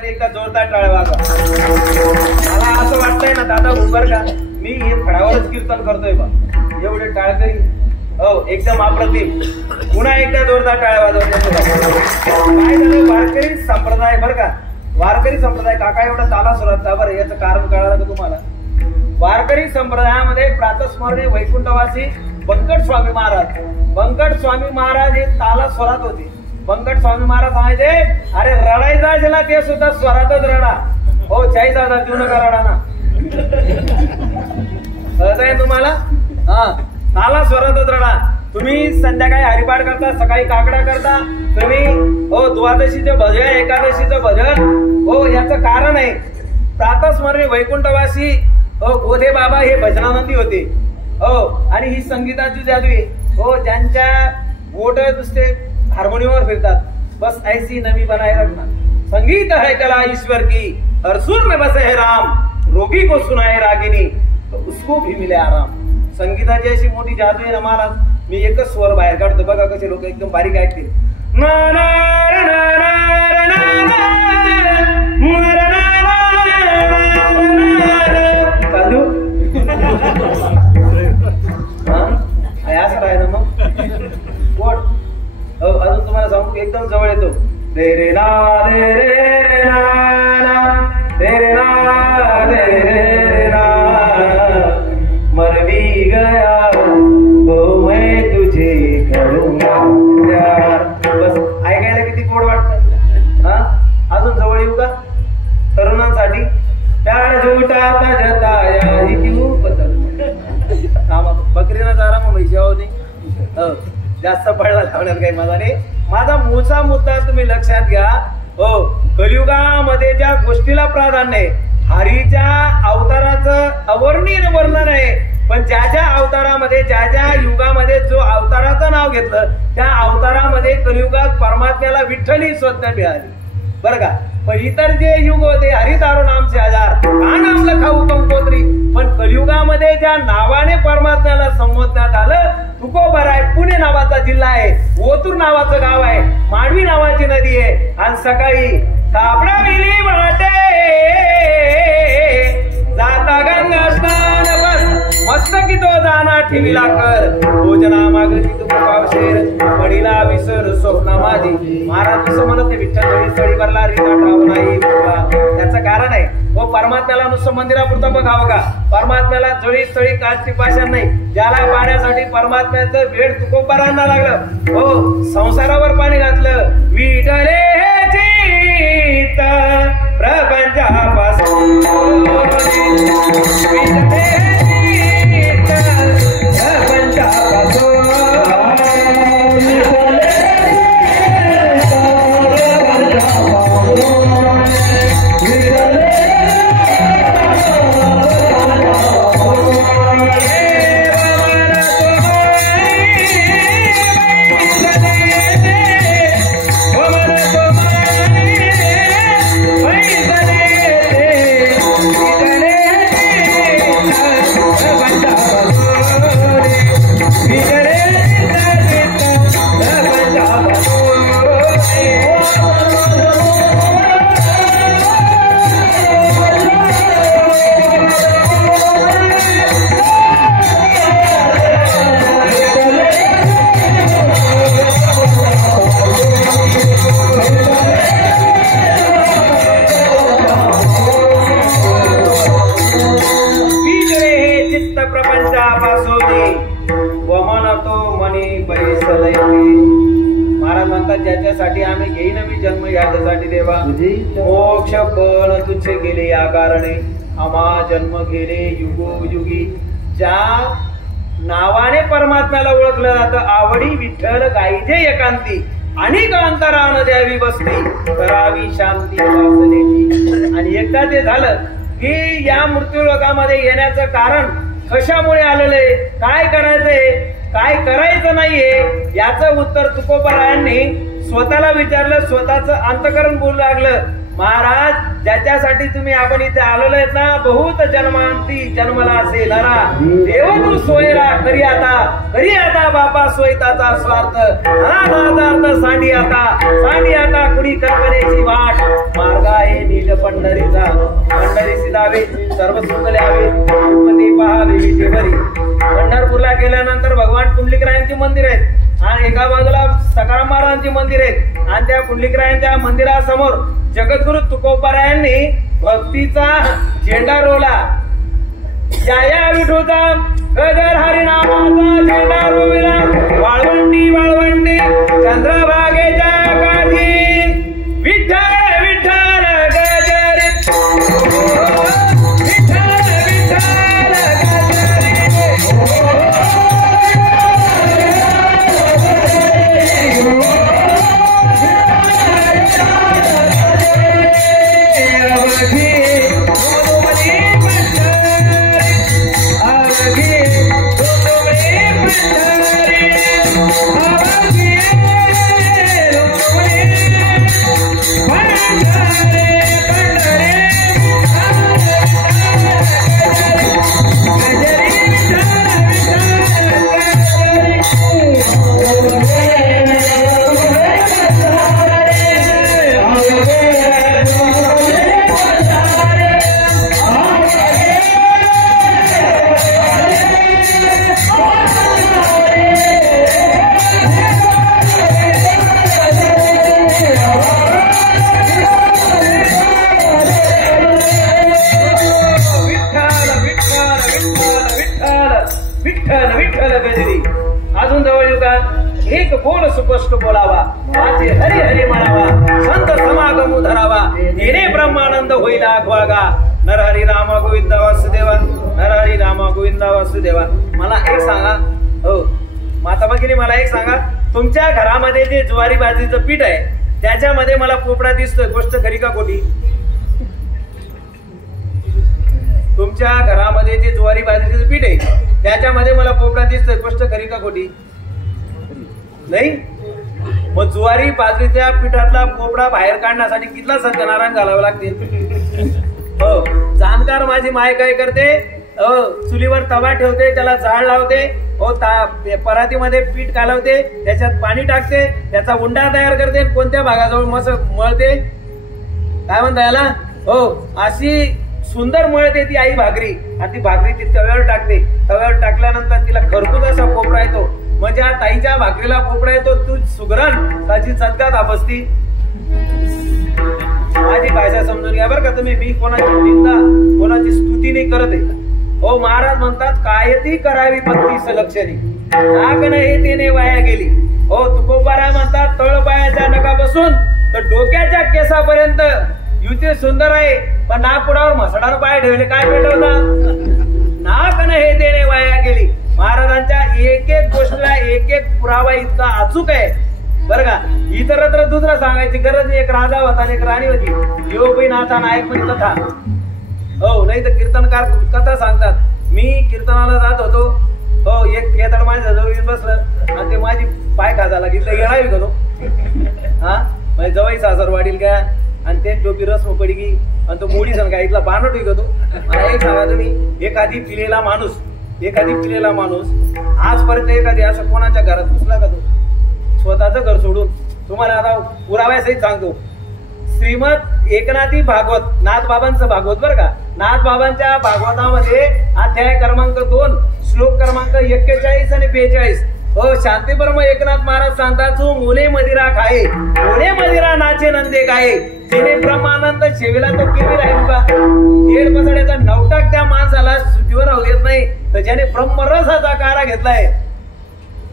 एकदा जोरदार टाळ्या वाजवा. मला असं वाटतंय ना दादा उभर का, मी हे फळावरच कीर्तन करतोय बा, एवढे टाळकरी. हो, एकदम अप्रतिम. पुन्हा एकदा जोरदार टाळ्या वाजवा. काय झालं? वारकरी संप्रदाय बरं का, वारकरी संप्रदाय काका एवढा ताला सुरात बरं, याचं कारण कळालं का तुम्हाला? वारकरी संप्रदायामध्ये प्रातस्मरणीय वैकुंठवासी बंकट स्वामी महाराज, बंकट स्वामी महाराज हे ताला स्वरात होते. बंकट स्वामी महाराज सांगायचे, अरे रडायचं असेल ना ते सुद्धा स्वरातच रडा. हो चाई दादा देऊ नका रडा ना. कळतंय तुम्हाला? हा, ताला स्वरातच रडा. तुम्ही संध्याकाळी हरिपाठ करता, सकाळी काकडा करता तुम्ही. हो, द्वादशीचं भजन, एकादशीचं भजन. हो, याचं कारण आहे प्रातस्मरणीय वैकुंठवासी हो गोधे बाबा हे भजनानंदी होते. हो, आणि ही संगीताची जादू आहे. हो, ज्यांच्या बोट नुसते हार्मोनियमवर फिरतात, बस ऐसी नवी बनाए रखना. संगीत है कला ईश्वर की, हर सुर में बसे है राम, रोगी को सुनाए रागिनी तो उसको भी मिले आराम. संगीताची अशी मोठी जादू आहे ना महाराज. मी एकच स्वर बाहेर काढतो, बघा कसे लोक एकदम बारीक ऐकतील. असं आहे ना मग पोट. अजून तुम्हाला सांगू, एकदम जवळ येतो. रे रे ना रे रे ना रे रे ना रे रे ना, मर भी गया तो मैं तुझे करूंगा प्यार. बस ऐकायला किती गोड वाटतं. हा, अजून जवळ येऊ का? तरुणांसाठी प्यार झूठा था जताया ही क्यों बदल. बकरीना चारा मग म्हैशी होती. जास्त पडला लावण्यात काही माझा नाही. माझा मूळचा मुद्दा तुम्ही लक्षात घ्या. हो, कलियुगामध्ये ज्या गोष्टीला प्राधान्य आहे हरीच्या अवताराचं अवर्णनीय वर्णन आहे, पण ज्या ज्या अवतारामध्ये ज्या ज्या युगामध्ये जो अवताराचं नाव घेतलं त्या अवतारामध्ये कलियुगात परमात्म्याला विठ्ठल ही संज्ञा मिळाली बरं का. पण इतर जे युग होते हरितारो नामचे हजार का नाम लखाऊ कंकोत्री, पण कलियुगामध्ये ज्या नावाने परमात्म्याला संबोधण्यात आलं तुकोबर आहे, पुणे नावाचा जिल्हा आहे, ओतूर नावाचं गाव आहे, मांडवी नावाची नदी आहे, आणि सकाळी कापडा मिली वाटे जाता गंगा स्नान बस मस्तकी तो जाना ठेवीला कर भोजना मागती तू पावशेर पडीला विसर स्वप्न माझी. महाराज असं म्हणत नाही विठ्ठल घडी स्थळी करला री आठवण नाही. त्याचं कारण आहे हो, परमात्म्याला नुसतं मंदिरापुरतं बघावं का, परमात्म्याला जळी स्थळी काचची पाषाण नाही. ज्याला पाण्यासाठी परमात्म्याचं भेट तुकोबारांना लागलं हो, संसारावर पाणी घातलं विठले चित्त प्रपंचापासून महाराज म्हणतात ज्याच्यासाठी आम्ही घेईन मी जन्म याच्यासाठी देवा मोक्ष पण तुझे गेले या कारणे आम्हा जन्म गेले युगोयुगी. ज्या नावाने परमात्म्याला ओळखलं जातं आवडी विठ्ठल गाईजे एकांती अनेक अंतरान द्यावी बसती करावी शांती वासनेची. आणि एकदा ते झालं की या मृत्यूलोकामध्ये येण्याचं कारण कशामुळे आलेलं आहे, काय करायचंय काय करायचं नाहीये याचं उत्तर तुकोबरायांनी स्वतःला विचारलं, स्वतःचं अंतकरण बोलू लागलं. महाराज ज्याच्यासाठी तुम्ही आपण इथे आलेलो आहेत ना बहुत जन्मांती जन्मला असेल ना देव तू सोयरा करी आता बापा सोयताचा स्वार्थ हा सांडी आता कुणी कल्पनेची वाट मार्ग आहे नीट पंढरीचा पंढरी सिधावे सर्व सुख ल्यावे उपती पहावे विठे बरी. पंढरपूरला गेल्यानंतर भगवान पुंडलिकरायांची मंदिर आहेत आणि एका बाजूला सकाराम महाराजांची मंदिर आहेत आणि त्या पुंडलिकरायांच्या मंदिरासमोर जगद्गुरु तुकोबारायांनी भक्तीचा झेंडा रोवला. या विठूचा गजर हरिनामाचा झेंडा रोविला वाळवंटी चंद्रभागेच्या काठी विठ्ठल विठ्ठल गजर अजून जवळ येऊ का एक बोल सुपष्ट बोलावा माझे हरी हरी म्हणावा संत समागम धरावा नेने ब्रह्मानंद होईला घोळगा नर हरी राम गोविंद वासुदेवा नर हरी राम गोविंद वासुदेवा. मला एक सांगा हो माता भगिनी मला एक सांगा तुमच्या घरामध्ये जे ज्वारी बाजरीचं पीठ आहे त्याच्यामध्ये मला पोपडा दिसतोय गोष्ट खरी का खोटी? तुमच्या घरामध्ये जे ज्वारी बाजरीचं पीठ आहे त्याच्यामध्ये मला पोपडा दिसतोय, गोष्ट खरी का खोटी? नाही. मग ज्वारी बाजरीच्या पिठातला पोपडा बाहेर काढण्यासाठी कितला सत्यनारायण घालावं लागते? हो. जाणकार माझी माय काय करते, चुलीवर तवा ठेवते, त्याला झाड लावते, परातीमध्ये पीठ कालवते, त्याच्यात पाणी टाकते, त्याचा उंडा तयार करते, कोणत्या भागाजवळ मस्त मळते, काय म्हणता याला, हो, अशी सुंदर मळते ती आई भाकरी. आणि ती भाकरी ती तव्यावर टाकते. तव्यावर टाकल्यानंतर तिला खरपूस असा पोपडा येतो. म्हणजे आ ताईच्या भाकरीला पोपडा येतो, तू सुगरण त्याची सदगात आपसती. माझी भाषा समजून घ्या बरं का तुम्ही. मी कोणाची निंदा कोणाची स्तुती नाही करत आहे. हो, महाराज म्हणतात कायती करावी भक्ती लक्षणी, नाक नाही तिने वाया गेली. हो, तुकोबाराय म्हणतात तळपायाच्या नखापासून तर डोक्याच्या केसापर्यंत युती सुंदर आहे, पण नागपुडावर म्हसडावर पाय ठेवले काय पेटवतात? नाक नाही तिने वाया गेली. महाराजांच्या एक एक गोष्टीला एक एक पुरावा इतका अचूक आहे बरं का. इतरत्र दुसरं सांगायची गरज नाही. एक राजा होता आणि एक राणी होती. योगी नाथा नायक म्हणे कथा. हो, नाही तर कीर्तनकार कथा सांगतात. मी कीर्तनाला जात होतो. हो, एक येताड माझ्या जवळ येऊन बसलं आणि ते माझी पाय खाजाला की येणावी का तो, हा म्हणजे जवळ सासर वाढील का, आणि ते टोपी रस पडी की आणि तो मोडी सांगा इथला बाणट होई का तो. मला एक सांगा तुम्ही, एखादी पिलेला माणूस आजपर्यंत एखादी असं कोणाच्या घरात घुसला का तो, स्वतःचं घर सोडून? तुम्हाला आता पुराव्यासहित सांगतो. श्रीमद एकनाथी भागवत, नाथबाबांचं भागवत बरं का. नाथबाबांच्या भागवतामध्ये अध्याय क्रमांक 2 श्लोक क्रमांक 41 आणि 42. हो, शांती ब्रह्म एकनाथ महाराज सांगतात, जो मुले मदिरा खाये मुले मदिरा नाचे नंदे गाये, जेणे ब्रह्मानंद शेवेला तो किती राहील का. 1.5 पसाड्याचा नवटाक त्या माणसाला सुटीवर राहू देत नाही. तर ज्याने ब्रह्मरसाचा कारा घेतलाय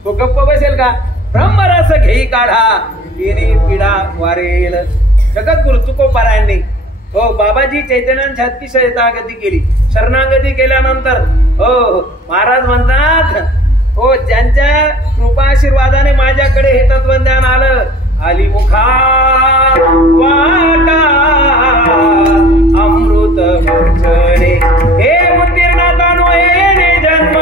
तो गप्प बसेल का? ब्रह्मरस घेई काढा तिने पिढा वारेल. जगद्गुरु तुकोबारायांनी हो बाबाजी चैतन्यांची अतिशय शरणागती केली. शरणागती केल्यानंतर हो महाराज म्हणतात, हो ज्यांच्या कृपाशीर्वादाने माझ्याकडे हे तत्वज्ञान आलं, आली मुखा वाटा अमृत वचने, हे उत्तीर्णतानो येणे जन्म,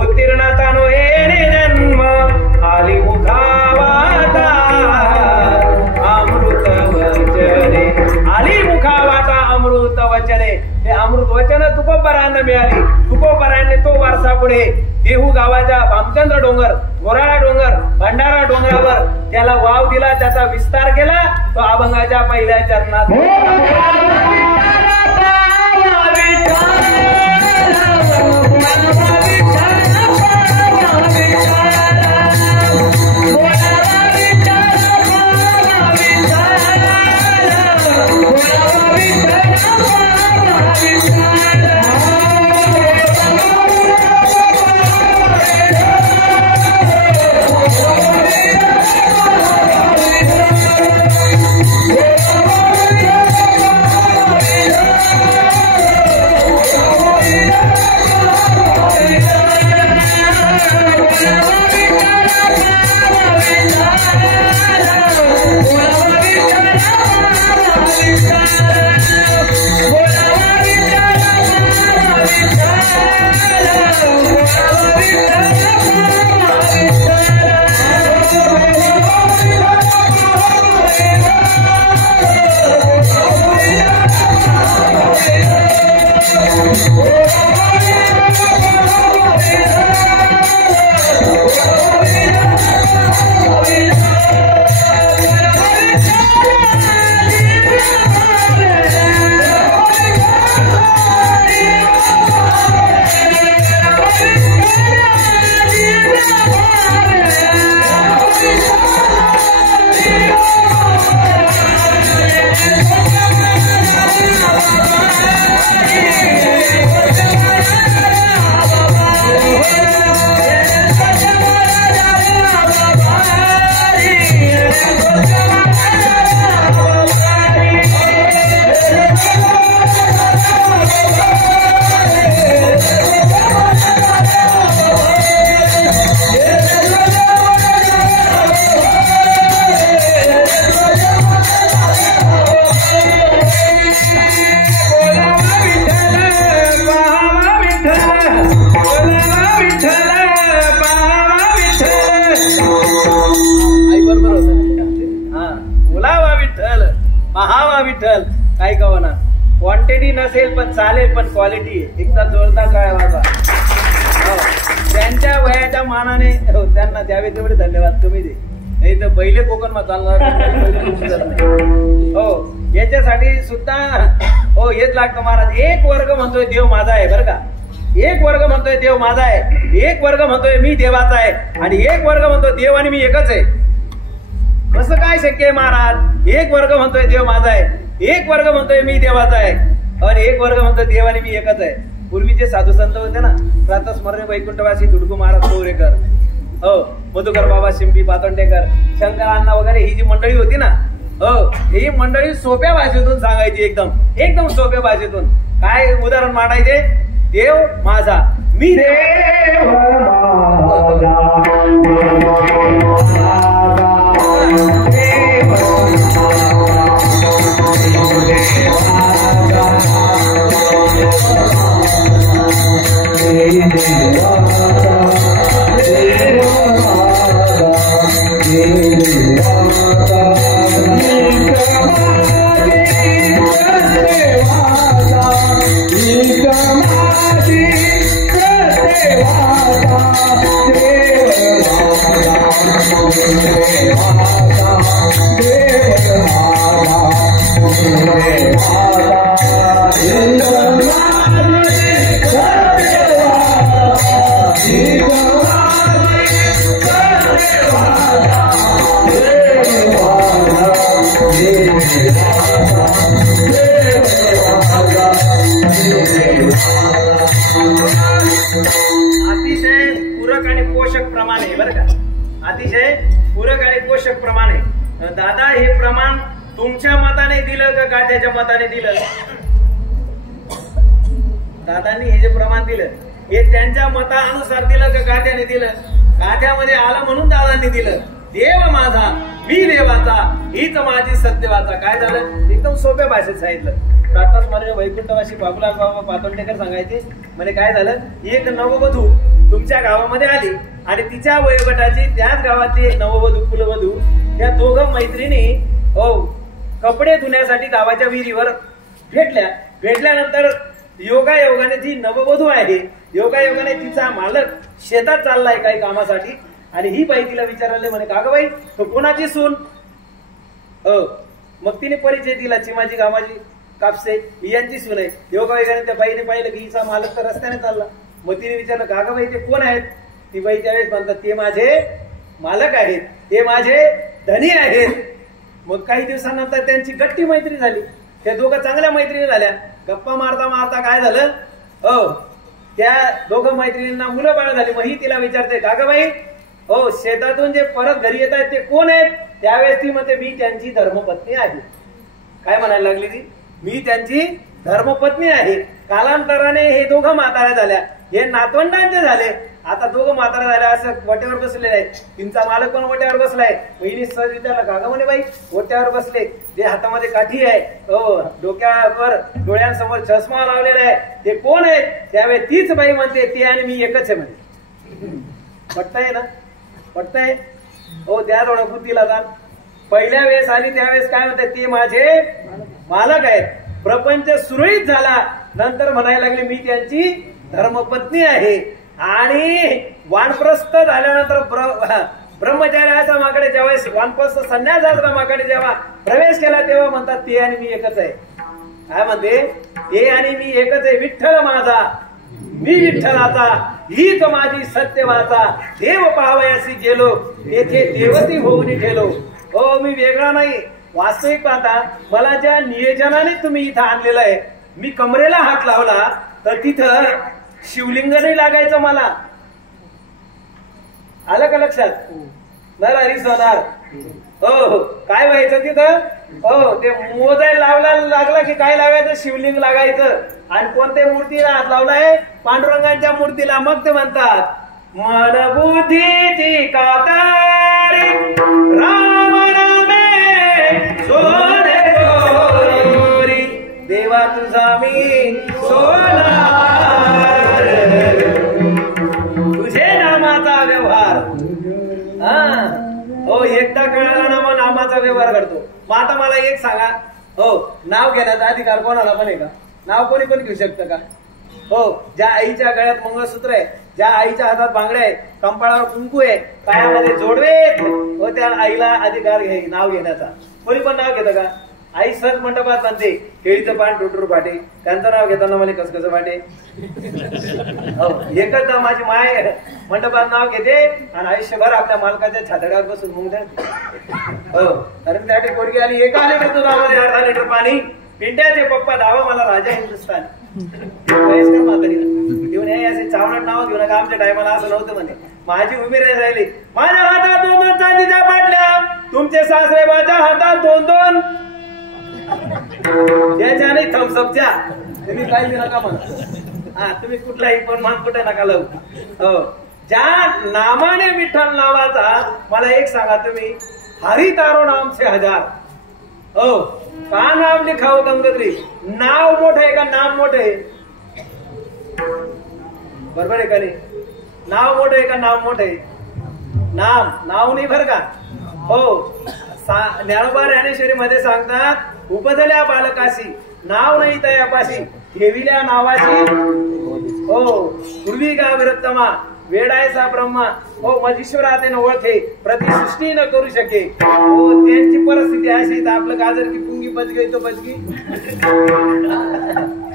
उत्तीर्णतानो येणे जन्म, आली मुखा वाटा अमृत वचने, आली मुखा वाटा अमृत वचने. हे अमृत वचन तुकोबारायांना मिळाली. तुकोबारायांनी तो वारसा पुढे देहू गावाच्या भामचंद्र डोंगर, मोराळा डोंगर, भंडारा डोंगरावर त्याला वाव दिला, त्याचा विस्तार केला. तो अभंगाच्या पहिल्या चरणात नसेल पण चालेल, पण क्वालिटी आहे. एकदा जोरदार काय वाजवा. त्यांच्या वयाच्या मानाने त्यांना द्यावे तेवढे धन्यवाद कमी दे, नाही तर पहिले कोकण मा चालणार हो. याच्यासाठी सुद्धा हो हेच लागतं महाराज. एक वर्ग म्हणतोय देव माझा आहे बरं का, एक वर्ग म्हणतोय देव माझा आहे, एक वर्ग म्हणतोय मी देवाचा आहे, आणि एक वर्ग म्हणतोय देव आणि मी एकच आहे. कसं काय शक्य आहे महाराज? एक वर्ग म्हणतोय देव माझा आहे, एक वर्ग म्हणतोय मी देवाचा आहे, आणि एक वर्ग म्हणतोय देव आणि मी एकच आहे. पूर्वीचे साधू संत होते ना, प्रातस्मरणीय वैकुंठवासी तुडकू महाराज कोरेकर, हो मधुकर बाबा शिंपी पातोंडेकर, शंकर अण्णा वगैरे ही जी मंडळी होती ना, हो ही मंडळी सोप्या भाषेतून सांगायची, एकदम एकदम सोप्या भाषेतून. काय उदाहरण मांडायचे? देव माझा, मी देव अतिशय पूरक आणि पोषक प्रमाण आहे बरं का, अतिशय पूरक आणि पोषक प्रमाण आहे. दादा हे प्रमाण तुमच्या मताने दिलं का गाठ्याच्या मताने दिलं? दादांनी हे जे प्रमाण दिलं हे त्यांच्या मतानुसार दिलं का गाठ्याने दिलं? गाठ्यामध्ये आलं म्हणून दादांनी दिलं. देव माझा, मी देवाचा, हीच माझी सत्यवाचा. काय झालं? एकदम सोप्या भाषेत सांगितलं. प्रातस्मरणीय वैकुंठवासी बाबूलाल बाबा पातोंडेकर सांगायचे, म्हणजे काय झालं, एक नववधू तुमच्या गावामध्ये आली आणि तिच्या वयोगटाची त्याच गावातली एक नववधू कुलवधू, त्या दोघं मैत्रिणी हो कपडे धुण्यासाठी गावाच्या विहिरीवर भेटल्यानंतर योगायोगाने जी नववधू आहे, योगायोगाने तिचा मालक शेतात चाललाय काही कामासाठी, आणि ही बाई तिला विचारले, म्हणे का ग बाई तो कोणाची सून? मग तिने परिचय दिला, चिमाजी गामाजी कापसे ही यांची सून आहे. योगायोगाने त्या बाईने पाहिलं की हिचा मालक तर रस्त्याने चालला. मग तिने विचारलं का ग बाई ते कोण आहेत? ती बाई त्यावेळेस म्हणतात ते माझे मालक आहेत, ते माझे धनी आहेत. मग काही दिवसानंतर त्यांची गट्टी मैत्री झाली, त्या दोघं चांगल्या मैत्रिणी झाल्या. गप्पा मारता मारता काय झालं, त्या दोघं मैत्रिणींना मुलं बाळ झाली. मग ही तिला विचारते का ग बाई हो शेतातून जे परत घरी येत आहेत ते कोण आहेत? त्यावेळेस ती म्हणते मी त्यांची धर्मपत्नी आहे. काय म्हणायला लागली ती? मी त्यांची धर्मपत्नी आहे. कालांतराने हे दोघं म्हाताऱ्या झाल्या, हे नातवंडांचे झाले. आता दोघं म्हाताऱ्या झाल्या, असं वट्यावर बसलेले आहेत. तिचा मालक पण वट्यावर बसलाय. बहिणी सहज विचारलं का ग म्हणे बाई वट्यावर बसले, जे हातामध्ये काठी आहे, डोक्यावर डोळ्यांसमोर चष्मा लावलेला आहे, ते कोण आहेत? त्यावेळेस तीच बाई म्हणते ते आणि मी एकच आहे म्हणे. पटतंय ना? पटतंय हो. त्या थोडं बुद्धीला जाण. पहिल्या वेळेस आली त्यावेळेस काय म्हणते ते माझे मालक आहेत. प्रपंच सुरळीत झाला, नंतर म्हणायला लागले मी त्यांची धर्मपत्नी आहे. आणि वानप्रस्थ झाल्यानंतर ब्रह्मचार्याच्या माकडे जेव्हा वानप्रस्थ संन्यास आश्रमाकडे जेव्हा प्रवेश केला तेव्हा म्हणतात ते आणि मी एकच आहे. काय म्हणते? ते आणि मी एकच आहे. विठ्ठल माझा, मी विठ्ठलाचा, हीच माझी सत्यवाचा. देव पाहावयासी गेलो, येथे देवती होऊन ठेलो. हो मी वेगळा नाही. वास्तविक पाहता मला ज्या नियोजनाने तुम्ही इथं आणलेलं आहे, मी कमरेला हात लावला तर तिथं शिवलिंग नाही लागायचं. मला आलं का लक्षात? नर हरी सोनार. हो काय व्हायचं तिथं? हो ते मोजायला लागला की काय लागायचं? शिवलिंग लागायचं. आणि कोणत्या मूर्तीला हात लावलाय? पांडुरंगाच्या मूर्तीला. मग ते म्हणतात मन बुद्धीची कातारी राम रामे सोने सोरी, देवा तुझा मी सोनार, तुझे नामाचा व्यवहार. हो एकदा कळाला ना मग नामाचा व्यवहार करतो. मग आता मला एक सांगा, हो नाव घेण्याचा अधिकार कोणाला पण आहे का? नाव कोणी पण घेऊ शकतं का? हो, ज्या आईच्या गळ्यात मंगळसूत्र आहे, ज्या आईच्या हातात बांगड्या आहे, कंपाळावर कुंकू आहे, पायामध्ये जोडवे व त्या आईला अधिकार घ्याय नाव घेण्याचा. कोणी पण नाव घेतं का? आई सहज मंडपात म्हणते केळीचं पान टुटूर फाटे, त्यांचं नाव घेताना मला कसं वाटे. हो, एकच माझी माय मंडपात नाव घेते आणि आयुष्यभर आपल्या मालकाच्या छातड्यावर बसून मुंग द्या. हो, कारण त्यासाठी पोरगी आली, एका लिटर दुधामध्ये अर्धा लिटर पाणी, पिंट्याचे पप्पा दावा मला राजा हिंदुस्थान. वयस्कर म्हातारीला घेऊन असे चावणार नाव घेऊ नका, आमच्या टायमाला असं नव्हतं म्हणे. माझी उभी राहिली, माझ्या हातात 2-2 चांदीच्या बाटल्या, तुमचे सासरे माझ्या हातात 2-2 याच्या नाही थम्सअपच्या. तुम्ही काय नका म्हणा, हा तुम्ही कुठलाही पण मान कुठे नका लावू. हो, ज्या नामाने विठ्ठल नावाचा, मला एक सांगा तुम्ही, हरी तारो नाम से हजार. हो, का नाम लिखाव गंगोत्री? नाव मोठं आहे का नाम मोठं आहे? बरोबर आहे का नाही? नाव मोठं आहे का नाम मोठं आहे? नाव नाही बरं का. हो, ज्ञानोबा ज्ञानेश्वरी मध्ये सांगतात, उपजल्या बालकाशी नाव नाही तयापाशी, ठेविल्या नावाची. हो, पूर्वी का विरत्तमा, वेडायचा ब्रह्मा. हो, मजीश्वरातेन ओळखे, प्रतिसृष्टी न करू शके. हो, त्यांची परिस्थिती अशी, तर आपलं गाजर की पुंगी बचगी तो बचगी.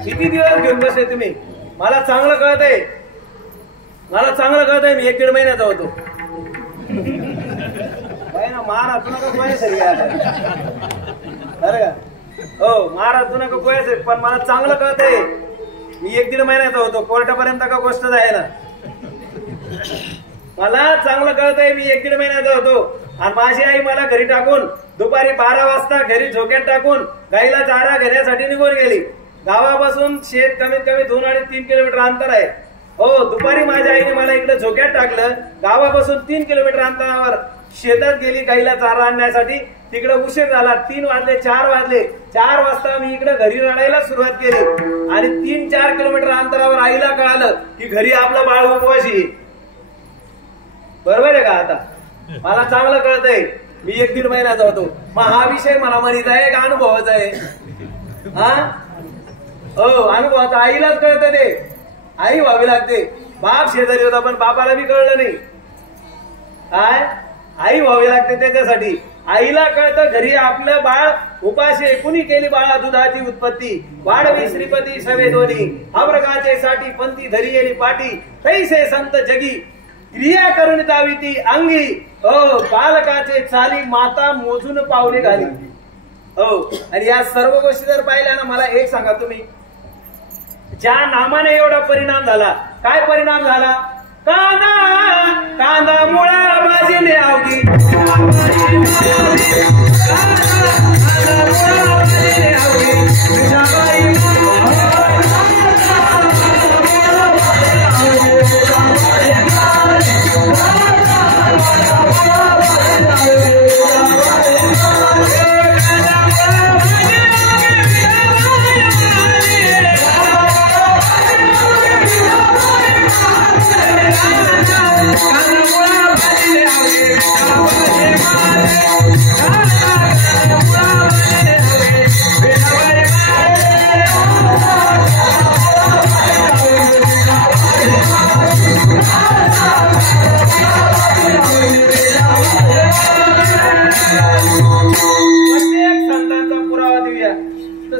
किती दिवस घेऊन बसले तुम्ही? मला चांगलं कळतंय, मी 1-1.5 महिन्याचा होतो. महाराज तुला का कोयासरी बरं का? हो, महाराज तुला का कोयासरी, पण मला चांगलं कळतंय मी 1-1.5 महिन्याचा होतो. कोर्टापर्यंत का गोष्ट जायला मला चांगलं कळतंय मी 1-1.5 महिन्याचा होतो. आणि माझी आई मला घरी टाकून दुपारी 12 वाजता घरी झोक्यात टाकून गाईला चारा घेण्यासाठी निघून गेली. गावापासून शेत कमीत कमी 2-3 किलोमीटर अंतर आहे. हो, दुपारी माझ्या आईने मला इकडे झोक्यात टाकलं. गावापासून 3 किलोमीटर अंतरावर शेतात गेली गाईला चारा आणण्यासाठी. तिकडे उशीर झाला, 3 वाजले, 4 वाजले. 4 वाजता मी इकडे घरी रडायला सुरुवात केली आणि 3-4 किलोमीटर अंतरावर आईला कळालं की घरी आपलं बाळ उपवाशी. बरोबर आहे का? आता मला चांगलं कळतंय मी 1-1.5 महिन्याचा होतो. मग हा विषय मला माहित आहे का अनुभवाचा आहे? हा, हो, अनुभवाचा. आईलाच कळतं ते, आई व्हावी लागते. बाप शेजारी होता पण बापाला बी कळलं नाही. काय? आई व्हावी लागते त्याच्यासाठी. आईला कळतं घरी आपलं बाळ उपाशी. कुणी केली बाळा दुधाची उत्पत्ती, वाढवी श्रीपती सवे दोन्ही, अव्रगाचे साठी पंथी धरी येली पाठी, तैसे संत जगी क्रिया करून जावी ती अंगी. हो, बालकाचे चाली माता मोजून पावले घाली. हो, आणि या सर्व गोष्टी जर पाहिल्या ना, मला एक सांगा तुम्ही, ज्या नामाने एवढा परिणाम झाला, काय परिणाम झाला? कांदा मुळा भाजीने अवघी,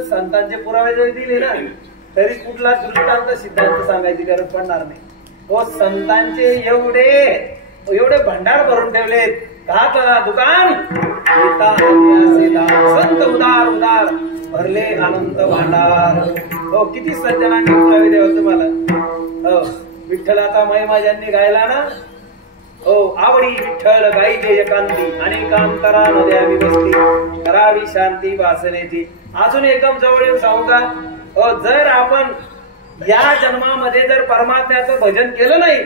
संतांचे पुरावे जरी दिले ना तरी कुठला दृष्टांत सिद्धांत सांगायची गरज पडणार नाही. हो, संतांचे एवढे भंडार भरून ठेवलेत. का दुकान संत उदार उदार भरले आनंद भांडार. हो, किती सज्जनांनी पुरावे द्यावं तुम्हाला. हो, विठ्ठलाचा महिमा ज्यांनी गायला ना, हो, आवडी विठ्ठल गाईचे एकांती, अनेकांतरा नद्यावी बसती, करावी शांती वासनेची. अजून एकदम जवळ येऊन सांगू का? हो, जर आपण या जन्मामध्ये जर परमात्म्याचं भजन केलं नाही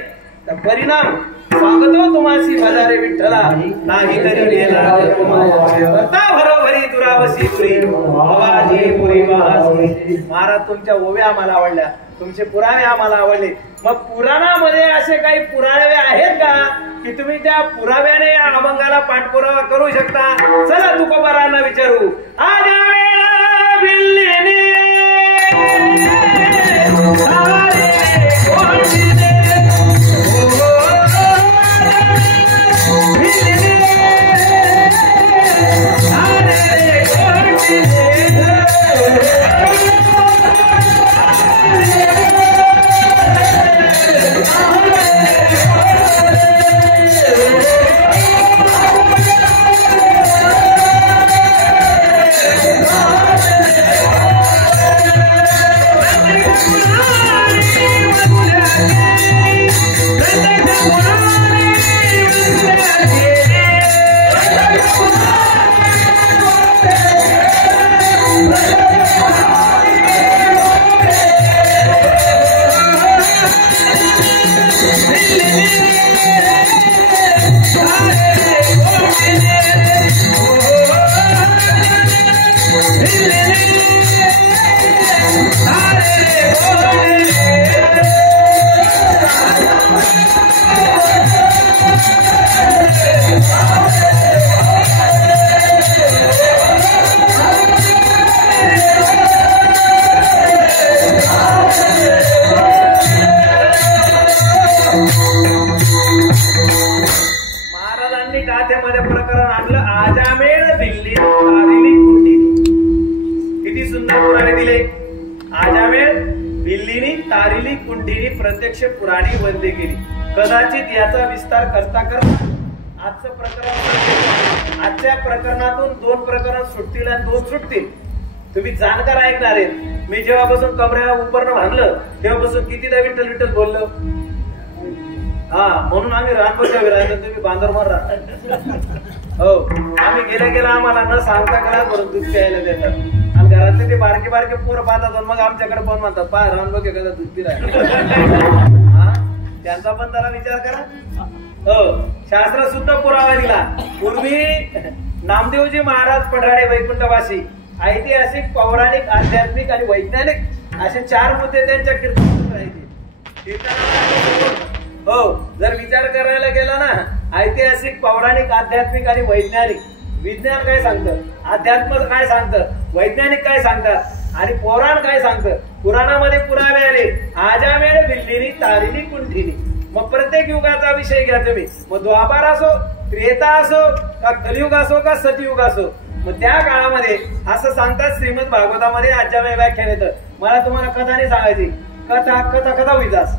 तर परिणाम सांगतो तुम्हासी भजारे विठ्ठला, नाही तरी गेला भरोभरी दुरावसी पुरी आवाजी पुरी वाहसी. महाराज, तुमच्या ओव्या आम्हाला आवडल्या, तुमचे पुरावे आम्हाला आवडले. मग पुराणामध्ये असे काही पुरावे आहेत का की तुम्ही त्या पुराव्याने या अभंगाला पाठपुरावा करू शकता? चला तुकोबारांना विचारू. आजा वेळा भिल्लेने गाथेमध्ये प्रकरण आणलं आजामेळ भिल्ली तारिली कुंडीनी. किती सुंदर पुराणे दिले. आजामेळ भिल्लीनी तारिली कुंडीनी प्रत्यक्ष पुराणी वंदे केली. कदाचित याचा विस्तार करता करता आजचं प्रकरण, आजच्या प्रकरणातून 2 प्रकरण सुटतील आणि 2 सुटतील. तुम्ही जाणकार ऐकणार आहेत. मी जेव्हापासून कमरेला उपरणं बांधलं तेव्हापासून कितीदा विठ्ठल विठ्ठल बोललो. हा, म्हणून आम्ही रानबोच्या विरायला तुम्ही बांधरमर राहता. हो, आम्ही गेल्या आम्हाला न सांगता घरात भरून दूध प्यायला देतात आणि घरातले ते बारके बारके पोरं पाहतात मग आमच्याकडे पण म्हणतात पा रानबोके कदा दूध पिरायला. त्यांचा पण जरा विचार करा. हो, शास्त्र सुद्धा पुरावा दिला. पूर्वी नामदेवजी महाराज पढाडे वैकुंठवासी ऐतिहासिक, पौराणिक, आध्यात्मिक आणि वैज्ञानिक असे 4 मुद्दे त्यांच्या कीर्तनात राहायचे. हो, जर विचार करायला गेला ना ऐतिहासिक, पौराणिक, आध्यात्मिक आणि वैज्ञानिक. विज्ञान काय सांगतं, अध्यात्म काय सांगतं, वैज्ञानिक काय सांगतात आणि पौराण काय सांगतं. पुराणामध्ये पुरावे आले आजामेळ भिल्लीनी तारिली कुंठीनी. मग प्रत्येक युगाचा विषय घ्या तुम्ही. मग द्वापार असो, त्रेता असो, का कलियुग असो, का सतयुग असो. मग त्या काळामध्ये असं सांगतात श्रीमद भागवतामध्ये आजामेळ व्याख्यान येतं. मला तुम्हाला कथा नाही सांगायची. कथा कथा कथा विकास,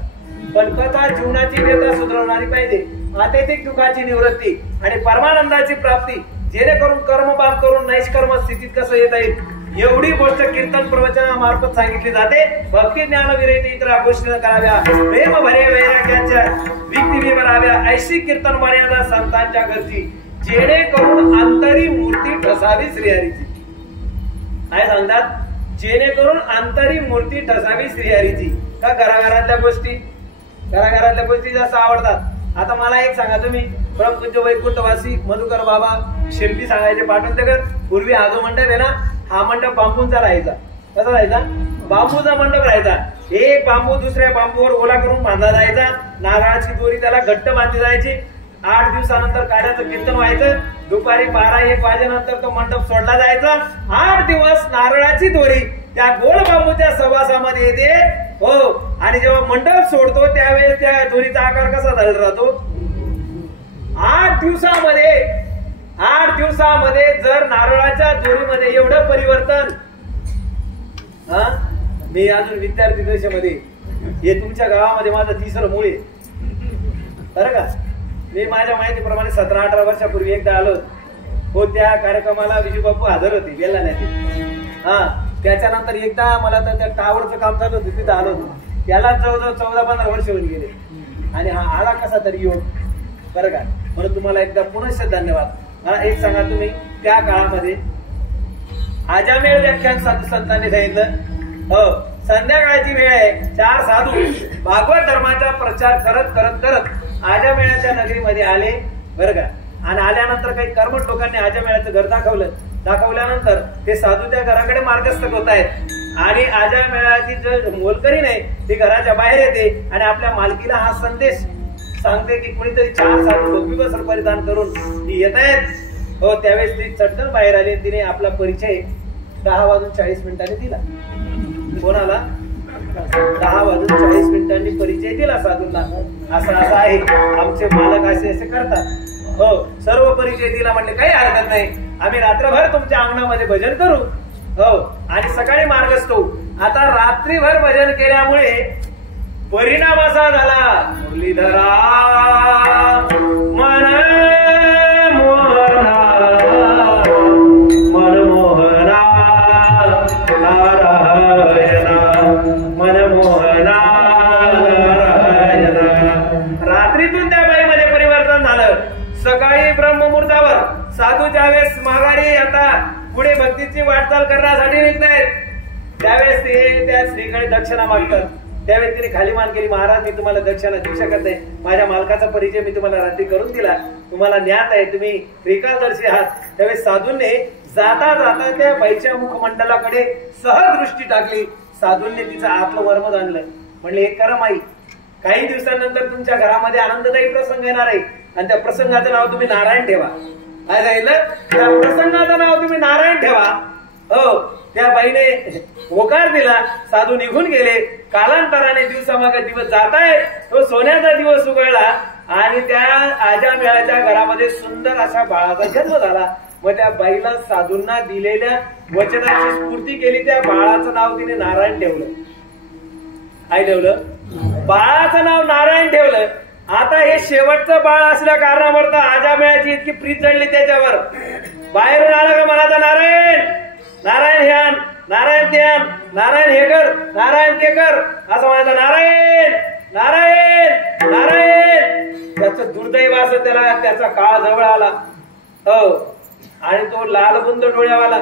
पण कथा जीवनाची व्यथा सुधारणारी पाहिजे. आत्यंतिक दुःखाची निवृत्ती आणि परमानंदाची प्राप्ती, जेणेकरून कर्मपात करून नैष्कर्म स्थितीत कसं येता येईल एवढी गोष्ट कीर्तन प्रवचनामार्फत सांगितली जाते. भक्ती ज्ञान विरहित इतर गोष्टी कराव्या, प्रेम भरे वैराग्याच्या व्यक्ती भराव्या, ऐशी कीर्तन मर्यादा संतांच्या घरची, जेणेकरून अंतरी मूर्ती ठसावी श्रीहरीची. काय सांगतात? जेणेकरून अंतरी मूर्ती ठसावी श्रीहरीची. का घराघरातल्या गोष्टी, घराघरातल्या गोष्टी जास्त आवडतात. आता मला एक सांगा तुम्ही, परमपूज्य वैकुंठवासी मधुकर बाबा शिल्पी सांगायचे पाठवून ते. पूर्वी हा जो मंडप आहे ना, हा मंडप बांबूंचा राहायचा. कसा राहायचा? बांबूचा मंडप राहायचा. एक बांबू दुसऱ्या बांबूवर ओला करून बांधला जायचा. नारळाची दोरी त्याला घट्ट बांधली जायची. 8 दिवसानंतर काड्याचं कीर्तन व्हायचं. दुपारी 12-1 वाजेनंतर तो मंडप सोडला जायचा. 8 दिवस नारळाची दोरी त्या गोल बांबूच्या सहवासामध्ये येते. हो, आणि जेव्हा मंडप सोडतो त्यावेळेस त्या दोरीचा आकार कसा झाला राहतो? 8 दिवसामध्ये जर नारळाच्या दोरीमध्ये एवढं परिवर्तन. मी अजून विद्यार्थी दशेमध्ये, हे तुमच्या गावामध्ये माझं 3रं मूळ आहे बरं का. मी माझ्या माहितीप्रमाणे 17-18 वर्षापूर्वी एकदा आलो हो. त्या कार्यक्रमाला विजूबापू हजर होते बेलाण्याचे. त्याच्यानंतर एकदा मला तर त्या टावरचं काम चालू होतं, तिथं आलो होतो. त्याला जवळजवळ 14-15 वर्ष होऊन गेले आणि हा आला कसा तरी योग बरं का. म्हणून तुम्हाला एकदा पुनश्च धन्यवाद. मला एक सांगा तुम्ही, त्या काळामध्ये आजामेळ व्याख्यान साधू संतांनी सांगितलं. हो, संध्याकाळची वेळ आहे. 4 साधू भागवत धर्माचा प्रचार करत करत करत आजामेळाच्या नगरीमध्ये आले बरं का. आणि आल्यानंतर काही कर्मठ लोकांनी आजामेळाचं घर दाखवल्यानंतर ते साधू त्या घराकडे मार्गस्थ होत आहेत आणि आजामेळाची जो मोलकरी नाही ती घराच्या बाहेर येते आणि आपल्या मालकीला हा संदेश सांगते की कुणीतरी 4 साधू भगवी वस्त्र परिधान करून ती येत आहेत. हो, त्यावेळेस ती चटकन बाहेर आली. तिने आपला परिचय 10:40 दिला. कोणाला? 10:40 परिचय दिला साधूंना. असं आहे, आमचे मालक असे करतात. हो, सर्व परिचय दिला. म्हणले काही हरकत नाही, आम्ही रात्रभर तुमच्या अंगणामध्ये भजन करू. हो, आणि सकाळी मार्गस्थ होऊ. आता रात्रीभर भजन केल्यामुळे परिणाम असा झाला, मुरलीधरा मन मोहना मनमोहना नारायणा मनमोहना नारायणा. रात्रीतून त्या बाईमध्ये परिवर्तन झालं. सकाळी ब्रह्ममुहूर्तावर साधू ज्यावेळेस माघारी आता पुढे भक्तीची वाटचाल करण्यासाठी निघतायत त्यावेळेस ते त्या स्त्रीकडे दक्षिणा मागतात. त्यावेळेस तिने खाली मान केली, महाराज मी तुम्हाला दक्षिणा देऊ शकत नाही. माझ्या मालकाचा परिचय मी तुम्हाला रात्री करून दिला. तुम्हाला ज्ञात आहे, तुम्ही त्रिकालदर्शी आहात. त्यावेळेस साधूंनी जाता जाता त्या बाईच्या मुखमंडलाकडे सहदृष्टी टाकली. साधूंनी तिचं आतलं वर्मद आणलं. म्हणले, एक करा माई, काही दिवसांनंतर तुमच्या घरामध्ये आनंददायी प्रसंग येणार आहे आणि त्या प्रसंगाचं नाव तुम्ही नारायण ठेवा. काय सांगितलं? त्या प्रसंगाचं नाव तुम्ही नारायण ठेवा. हो, त्या बाईने होकार दिला. साधू निघून गेले. कालांतराने दिवसामागे दिवस जात आहेत. तो सोन्याचा दिवस उगळला आणि त्या आजा मेळाच्या घरामध्ये सुंदर अशा बाळाचा जन्म झाला. मग त्या बाईला साधूंना दिलेल्या वचनाची स्फूर्ती केली. त्या बाळाचं नाव तिने नारायण ठेवलं. काय ठेवलं? बाळाचं नाव नारायण ठेवलं. आता हे शेवटचं बाळ असल्या कारणावर आजा मेळाची इतकी प्रीत चढली त्याच्यावर. बाहेरून आला का म्हणाचा नारायण, नारायण हे आण, नारायण ते आण, नारायण हे कर, नारायण ते कर, असं म्हणायचं. नारायण नारायण नारायण. त्याचं दुर्दैव असं त्याला त्याचा काळ जवळ आला. हो. आणि तो लालबुंद डोळ्यावाला,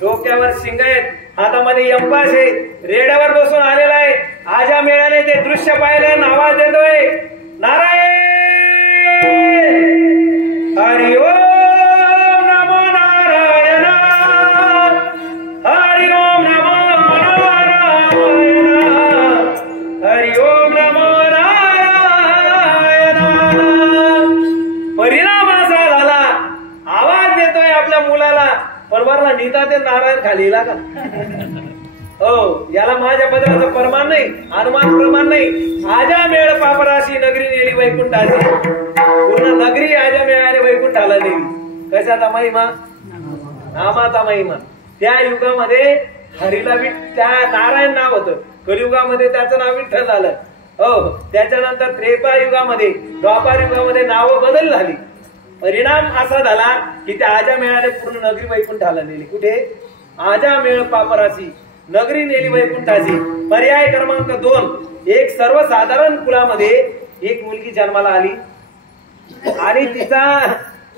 डोक्यावर शिंग आहेत, हातामध्ये यंपाश आहे, रेड्यावर बसून आलेला आहे. आजा मेळाने ते दृश्य पाहिलं, आवाज देतोय नारायण हरि ओम नमो नारायण, हरि ओम नमो नारायण, हरि ओम नमो नारायण. परिणाम असा झाला, आवाज देतोय आपल्या मुलाला, परवारला नीता ते नारायण खाली येला का? हो. याला माझ्या पदराचं प्रमाण नाही, अनुमान प्रमाण नाही. आजा मेळ पापराशी नगरी नेली वैकुंठाची. पूर्ण नगरी आजा मेळाने वैकुंठाला नेली. कशाचा महिमा? नामाचा महिमा. त्या युगामध्ये हरीला त्या नारायण नाव होतं. कलियुगामध्ये त्याचं नाव विठ्ठल झालं. हो. त्याच्यानंतर त्रेता युगामध्ये, द्वापार युगामध्ये नावं बदल झाली. परिणाम असा झाला की त्या आजा मेळाने पूर्ण नगरी वैकुंठाला नेली. कुठे? आजा मेळ पापराशी नगरी नेली वैकुंठाची. पर्याय क्रमांक 2. एक सर्वसाधारण कुलामध्ये एक मुलगी जन्माला आली आणि तिचा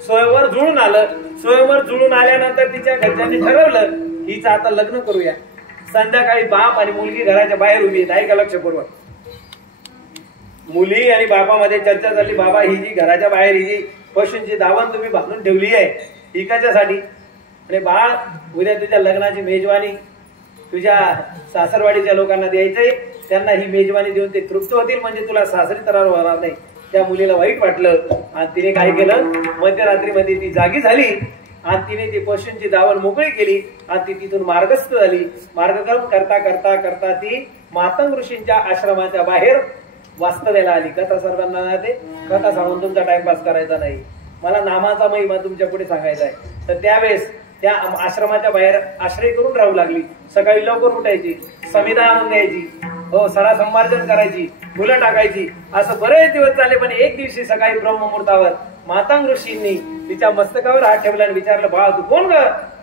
स्वयंवर जुळून आलं. स्वयंवर जुळून आल्यानंतर तिच्या घरच्यांनी ठरवलं हिचं आता लग्न करूया. संध्याकाळी बाप आणि मुलगी घराच्या बाहेर उभी आहेत. ऐका लक्षपूर्वक. मुली आणि बापामध्ये चर्चा झाली. बाबा ही जी घराच्या बाहेर ही जी पशूंची दावण तुम्ही बांधून ठेवली आहे ही कशासाठी? अरे बाळ, उद्या तुझ्या लग्नाची मेजवानी तुझ्या सासरवाडीच्या लोकांना द्यायचंय. त्यांना ही मेजवानी देऊन ते तृप्त होतील, म्हणजे तुला सासरी तरार होणार नाही. त्या मुलीला वाईट वाटलं आणि तिने काय केलं, मध्यरात्रीमध्ये ती जागी झाली आणि तिने ती पशूंची दावण मोकळी केली आणि ती तिथून मार्गस्थ झाली. मार्गक्रम करता करता करता ती मातंग ऋषींच्या आश्रमाच्या बाहेर वास्तव्याला आली. कथा सर्वांना ते कथा सांगून तुमचा टाइमपास करायचा नाही, मला नामाचा महिमा तुमच्या पुढे सांगायचा आहे. तर त्यावेळेस त्या आश्रमाच्या बाहेर आश्रय करून राहू लागली. सकाळी लवकर उठायची, समिधा आणून द्यायची, हो, सडा संमार्जन करायची, फुलं टाकायची. असं बरेच दिवस झाले. पण एक दिवशी सकाळी ब्रह्ममुहूर्तावर मातंग ऋषींनी तिच्या मस्तकावर हात ठेवला आणि विचारलं, बाळा तू कोण ग?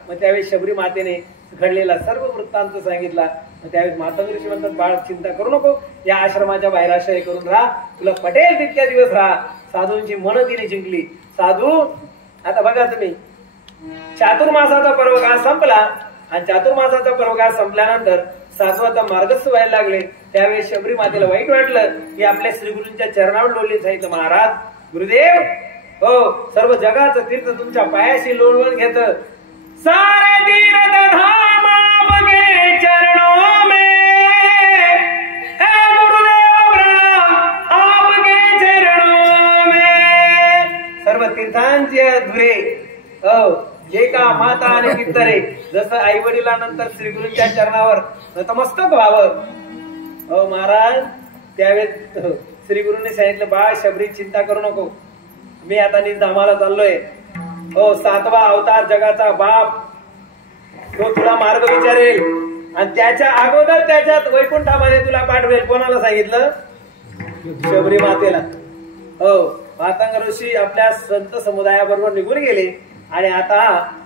मग त्यावेळी शबरी मातेने घडलेला सर्व वृत्तांत सांगितला. मग त्यावेळेस मातंग ऋषी म्हणतात, बाळ चिंता करू नको, या आश्रमाच्या बाहेर आश्रय करून राहा, तुला पटेल तितक्या दिवस राहा. साधूंची मन तिने जिंकली. साधू, आता बघा तुम्ही, चातुर्मासाचा पर्वकाळ संपला आणि चातुर्मासाचा पर्वकाळ संपल्यानंतर साधू आता मार्गस्थ व्हायला लागले. त्यावेळेस शबरी मातेला वाईट वाटलं की आपल्या श्रीगुरूंच्या चरणावर लोळले सांगितलं, महाराज गुरुदेव, हो, सर्व जगाचं तीर्थ तुमच्या पायाशी लोळवून घेत. सारे तीर्थ धाम आपके चरणों में, हे गुरुदेव प्रणाम आपके चरणों में. सर्व तीर्थांचे धुरे, हो, जे का माता आणि पितरे, जसं आई वडिलांनंतर श्रीगुरूंच्या चरणावर नतमस्तक व्हावं. हो महाराज, त्यावेळेस श्रीगुरूंनी सांगितलं, बाळ शबरी चिंता करू नको, मी आता निजधामाला चाललोय. हो, 7वा अवतार जगाचा बाप तो तुला मार्ग विचारेल आणि त्याच्या अगोदर त्याच्यात वैकुंठामध्ये तुला पाठवेल. कोणाला सांगितलं? शबरी मातेला. हो, मातंग ऋषी आपल्या संत समुदायाबरोबर निघून गेले आणि आता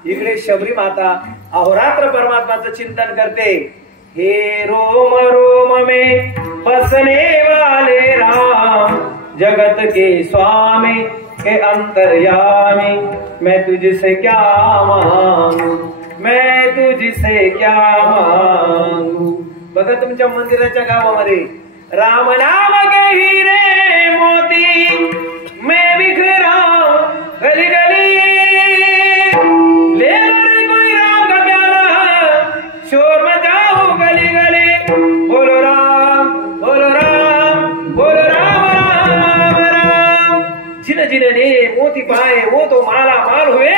इकडे शबरी माता अहोरात्र परमात्माचं चिंतन करते. हे रोम रोम में बसने वाले राम, जगत के स्वामी के अंतर्यामी, मैं तुझसे क्या मांगू, मैं तुझसे क्या मांगू. बघा तुमच्या मंदिराच्या गावामध्ये राम नाम के हीरे मोती मैं बिखरा गली गली, ले रे कोई राम का प्याला, शोर मचाओ गली गली, बोलो राम बोलो राम बोलो राम राम राम. जिन जिनने मोती पाए वो तो माला माल हुए,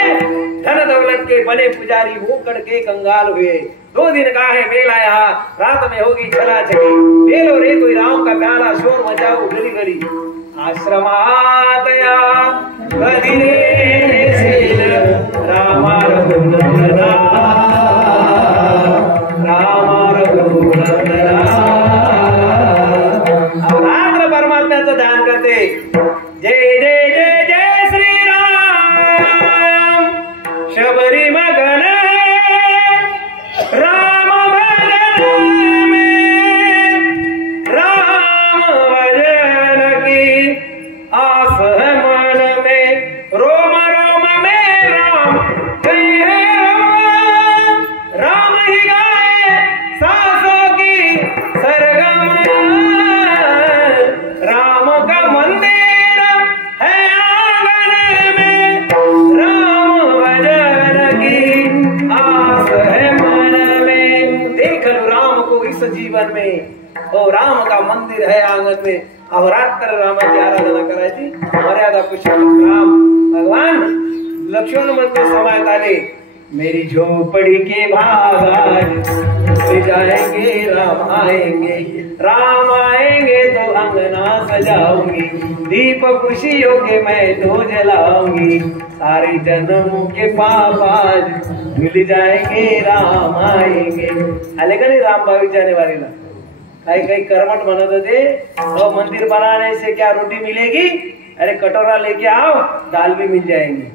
धन दौलत के बने पुजारी वो करके कंगाल हुए. 2 दिन का है मेला यहाँ, रात में होगी चला चली, ले लो रे कोई राम का प्याला, शोर मचाओ गली गली. आश्रमात या कधी नेशील रामा रघुनंदना, रामा रघुनंदना. रात्र परमात्म्याचं ध्यान करते. जय जय जय जय श्रीराम शबरी मगन राम भजन में, राम भजन की आस है मन में, रोम रोम में राम गई है राम ही गाए सांसों की सरगम, राम का मंदिर है आंगन में, राम भजन की आस है मन में. देख लो राम को इस जीवन में, ओ राम का मंदिर है आंगन में. अहोरात्र रामाची आराधना करायची. मर्यादा पुरुषोत्तम राम भगवान लक्ष्मण मध्ये समायत आले. मेरी झोपड़ी के भाग ले जाएंगे राम आएंगे, राम आएंगे तो अंगना सजाऊंगी, दीप खुशियों के मैं तो जलाऊंगी, सारे जन्मों के पाप आज धुल जाएंगे राम आएंगे. आले का नहीं राम भावीच्या वारीला. काही काही कर्मठ म्हणत होते मंदिर बनाने से क्या रोटी मिलेगी, अरे कटोरा लेके आओ दाल भी मिल जाएंगे.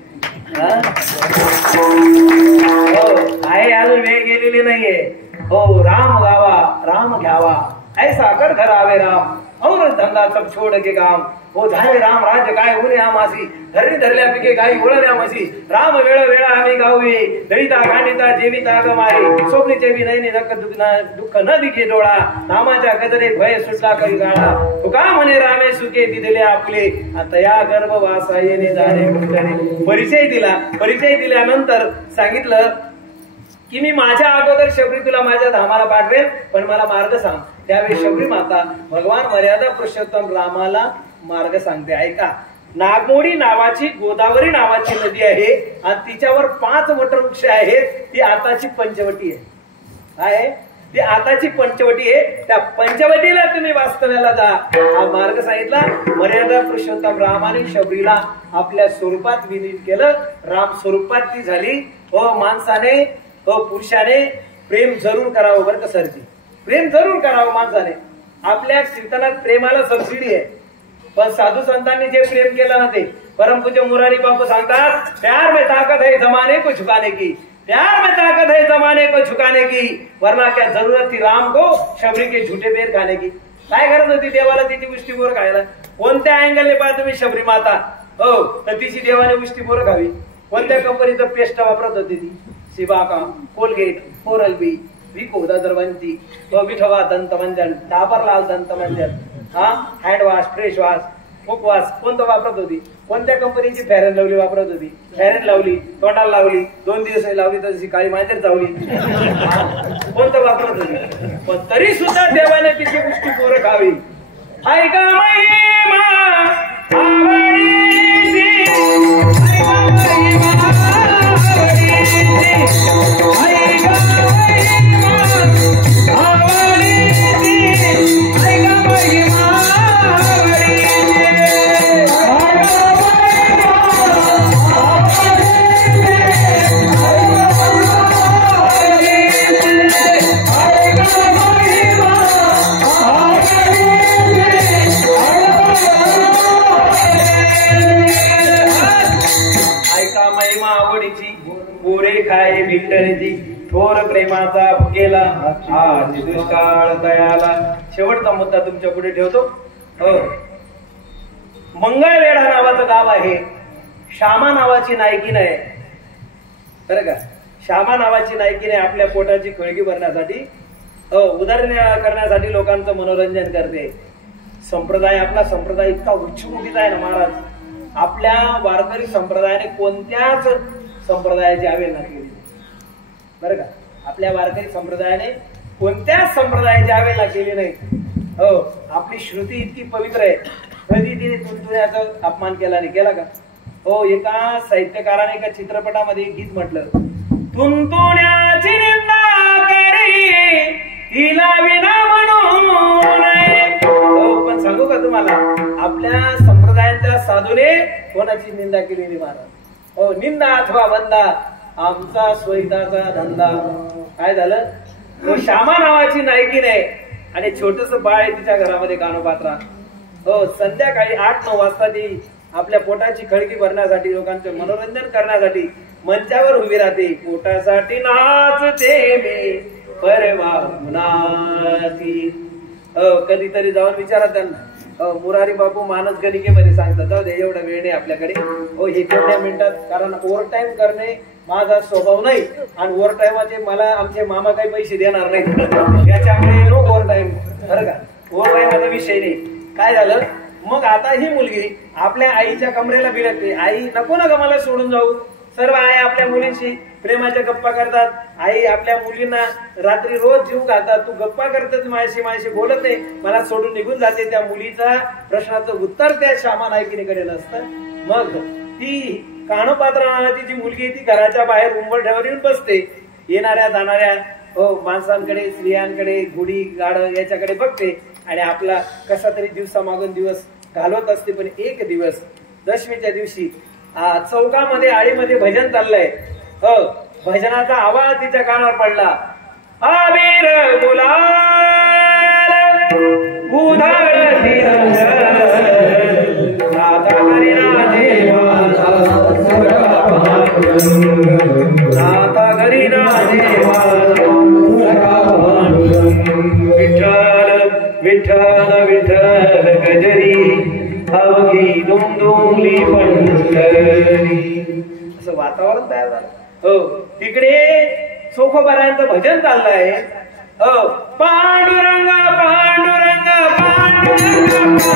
हो आहे अजून वेळ गेलेली नाहीये. हो राम गावा राम घ्यावा ऐसा कर घर आवे राम, और धंदा सब छोड़ के काम. हो झाले राम राज्य काय उरे आमासी, धरणी धरल्या पिके गाई उळल्या मसी, राम वेळ वेळा आम्ही गाऊये, दळिता गांडिता जेविता गमारी, स्वप्नीचे बी नाही दुःख न दिखे डोळा, नामाच्या गजरे भय सुटला काही गाळा, तुका म्हणे रामे सुखे दिले आपले, आता या गर्भवासा येणे जाणे कुठे. परिचय दिल्यानंतर सांगितलं की मी माझ्या अगोदर शबरी तुला माझ्या धामाला पाठवेल, पण मला मार्ग सांग. त्यावेळी शबरी माता भगवान मर्यादा पुरुषोत्तम रामाला मार्ग सांगते. ऐका, नागमोडी नावाची गोदावरी नावाची नदी आहे आणि तिच्यावर 5 वटवृक्ष आहेत. ती आताची पंचवटी आहे. काय ती आताची पंचवटी आहे. त्या पंचवटीला तुम्ही वास्तव्याला जा. हा मार्ग सांगितला. मर्यादा पुरुषोत्तम रामाने शबरीला आपल्या स्वरूपात विलीन केलं. राम स्वरूपात ती झाली. माणसाने पुरुषाने प्रेम जरूर करावं बरं का सरजी, प्रेम जरूर करावं माणसाने. आपल्या कीर्तनात प्रेमाला सबसिडी आहे, पण साधू संतांनी जे प्रेम केलं ना ते परमपूज्य मुरारी बापू सांगतात, प्यार में ताकत है जमाने को झुकाने की, प्यार में ताकत है जमाने को झुकाने की, वरना क्या जरूरत थी राम को शबरी के झूठे बेर खाने की. काय गरज होती देवाला तिची उष्टीपोर खायला. कोणत्या अँगलने पाहा तुम्ही शबरी माता, हो तर तिची देवाने उष्टीपोर खावी. कोणत्या कंपनीचं पेस्ट वापरत होती ती, सिबाका, कोलगेट, ओरल बी, विको दरवंती, विठवा दंतमंजन, डाबरलाल दंतमंजन, हँड वॉश, फ्रेश वॉश, मुखवास कोणतं वापरत होती. कोणत्या कंपनीची फेअर अँड लवली वापरत होती. फेअर अँड लवली तोंडाला लावली, 2 दिवस लावली तर काळी मांजर चावली. कोणतं वापरत होती, पण तरी सुद्धा देवाने तिची पुष्टी पोरं खावी. ऐका महिमा आवडीची, ऐका महिमा आवडीची, ऐका महिमा आवडीची, ऐका महिमा पोरे खाय विठ्ठलजी, थोर प्रेमाचा भुकेला आज दुष्काळ दयाला. शेवटचा मुद्दा तुमच्या पुढे ठेवतो. मंगळवेढा नावाचं गाव आहे. श्यामा नावाची नायकीने आहे बरं का. श्यामा नावाची नायकीने आपल्या पोटाची खळगी भरण्यासाठी उदाहरण करण्यासाठी लोकांचं मनोरंजन करते. संप्रदाय आपला संप्रदाय इतका उच्चकोटीचा आहे ना महाराज. आपल्या वारकरी संप्रदायाने कोणत्याच संप्रदायाची अवहेलना केली बरं का. आपल्या वारकरी संप्रदायाने कोणत्याच संप्रदायाची अवहेलना केली नाही. आपली श्रुती इतकी पवित्र आहे. कधी तिने तुंतुण्याचा अपमान केला नाही. केला का. एका साहित्यकाराने एका चित्रपटामध्ये एक गीत म्हटलं, तुंतुण्याची निंदा करी तिला विना म्हणून. पण सांगू का तुम्हाला, आपल्या साधूने कोणाची निंदा केली नाही महाराज. हो, निंदा अथवा वंदा आमचा स्वहिताचा धंदा. काय झालं, तो श्यामा नावाची नायकी नाही आणि छोटस बाळ आहे तिच्या घरामध्ये कानोपात्रा. हो, संध्याकाळी 8-9 वाजता ती आपल्या पोटाची खळगी भरण्यासाठी लोकांचे मनोरंजन करण्यासाठी मंचावर उभी राहते. पोटासाठी नाचते मी परवा मुनाती. कधीतरी जाऊन विचारा त्यांना. मुरारी बापू मानस गणिकेमध्ये सांगतात, जाऊ दे एवढा वेळ नाही आपल्याकडे. हो, हे तेवढ्या मिनिटात, कारण ओव्हर टाइम करणे माझा स्वभाव नाही आणि ओव्हर टाइमाचे मला आमचे मामा काही पैसे देणार नाही, याच्यामुळे नो ओव्हर टाइम. बरं का, ओव्हर टाइमाचा विषय नाही. काय झालं मग, आता ही मुलगी आपल्या आईच्या कमरेला बिलकते. आई नको ना ग मला सोडून जाऊ. सर्व आई आपल्या मुलींशी प्रेमाच्या गप्पा करतात. आई आपल्या मुलींना रात्री रोज जीव घालतात. तू गप्पा करतेस माझ्याशी बोलत नाही, मला सोडून निघून जाते. त्या मुलीचा प्रश्नाचं उत्तर त्या श्यामा नायकिनीकडे नसतं. मग ती कानोपात्रा नावाची जी मुलगी ती घराच्या बाहेर उंबरठ्यावर येऊन बसते. येणाऱ्या जाणाऱ्या माणसांकडे, स्त्रियांकडे, गुढी गाडं याच्याकडे बघते आणि आपला कसा तरी दिवसामागून दिवस घालवत असते. पण एक दिवस दशमीच्या दिवशी चौकामध्ये आळीमध्ये भजन चाललंय. भजनाचा आवाज तिच्या कानावर पडला. आबीर गुलाल उधळती रंग, नाता करीना देवा नाता करीना देवा. विठ्ठल विठ्ठल विठ्ठल गजरी अवघी दुमदुमली पंढरी. असं वातावरण तयार झालं. हो, तिकडे चोखोबारायांचं भजन चाललंय. हो, पांडुरंग पांडुरंग पांडुरंग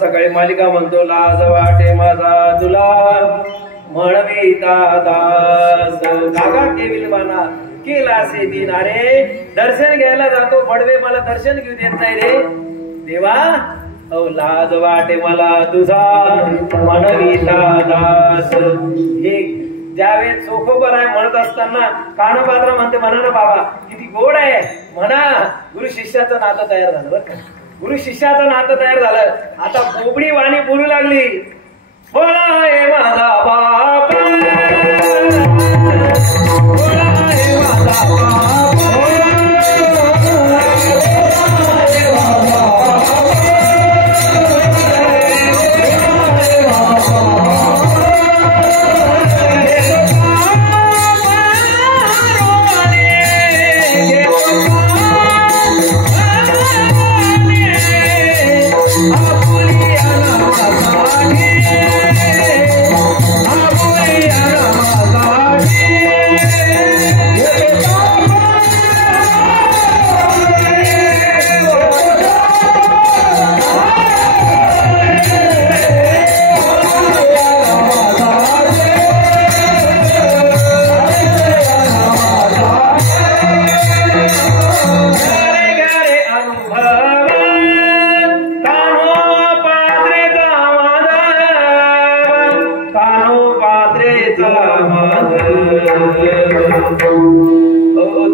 सकाळी मालिका म्हणतो, लाज वाटे माझा तुला म्हणविता दास. गागा केविल बाना केला से दिन. अरे दर्शन घ्यायला जातो बडवे, मला दर्शन घेऊ देत नाही रे देवा. लाज वाटे मला तुझा म्हणविता दास. हे ज्यावेळेस चोखोबर आहे म्हणत असताना कानोपात्रा म्हणते, म्हणा ना बाबा किती गोड आहे म्हणा. गुरु शिष्याचं नातं तयार झालं बरं का. गुरु शिष्याचं नातं तयार झालं. आता बोबडी वाणी बोलू लागली. बोलाय माझा बाप, बोलाय माझा बाप,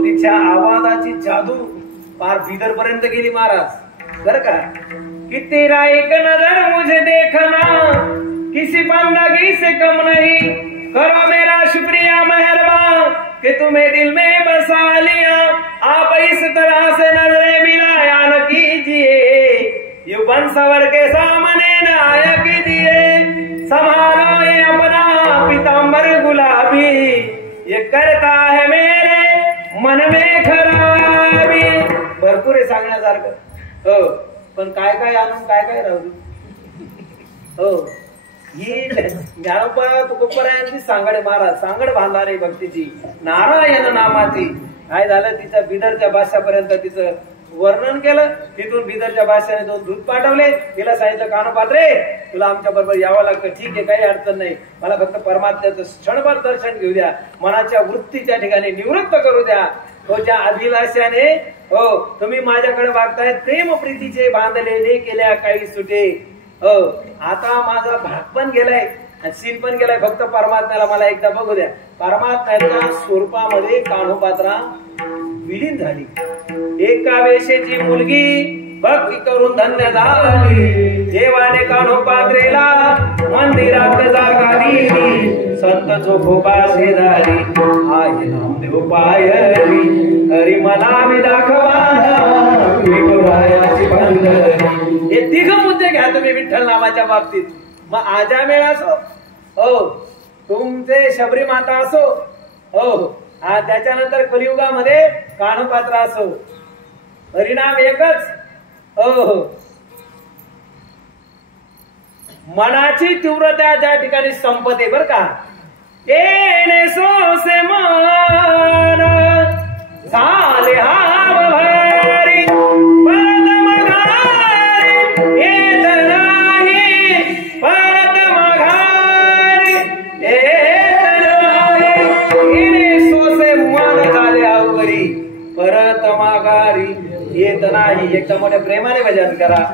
तिच्या आवाजाची जादू पार बिदर पर्यंत गेली महाराज. बर का, कि तेरा एक नजर मुझे देखना किसी बंदगी से कम नहीं, करो मेरा शुक्रिया मेहरबान कि तुम्हें दिल में बसा लिया. आप इस तरह से नजरें मिलाया न कीजिए, यू बन सवर के सामने नायक दिए. संभालो ये अपना पीताम्बर गुलाबी, ये करता है मेरे मन में खराबी. भरपूर आहे सांगण्यासारखं. हो, पण काय काय आणून काय काय राहू. हो, ही ज्ञानोबा तुकोबरायांची सांगड महाराज, सांगड बांधणारी भक्तीची नारायण नामाची. काय झालं, तिच्या बिदरच्या भाषापर्यंत तिचं वर्णन केलं. तिथून बिदरच्या भाषेने तो दूध पाठवले. तिला सांगितलं कानोपात्रे तुला आमच्या बरोबर यावं लागतं. ठीक आहे काही अडचण नाही. मला फक्त परमात्म्याचं क्षणभर दर्शन घेऊ द्या. मनाच्या वृत्तीच्या ठिकाणी निवृत्त करू द्या. तो ज्या अभिलाषाने हो तुम्ही माझ्याकडे वागताय प्रेम प्रीतीचे बांधलेले केल्या काही सुटे. हो आता माझा भाग पण गेलाय सीन पण गेलाय. फक्त परमात्म्याला मला एकदा बघू द्या. परमात्म्याच्या स्वरूपामध्ये कान्होपात्रा विलीन झाली. एका वेशेची मुलगी भक्ती करून धन्य झाली. देवाने कान्होपात्रेला मंदिरात जागा दिली. संत चोखोबा शेजारी आहे नामदेव पायरी. हरी मला मी दाखवा विठुरायाची बंदरी. हे तिघ मुद्दे घ्या तुम्ही विठ्ठल नामाच्या बाबतीत. मग आजामेळ असो हो तुमचे शबरी माता असो हो त्याच्यानंतर कलियुगामध्ये कान्होपात्रा असो परिणाम एकच हो मनाची तीव्रता ज्या ठिकाणी संपते बर का. येणे सोसे मान झाले हाव भारी परत मघारी येत नाही. परत मघारी येत नाही. येणे सोसे मान झाले अवघरी परत माघारी येत नाही. एकदम मोठ्या प्रेमाने भजन करा.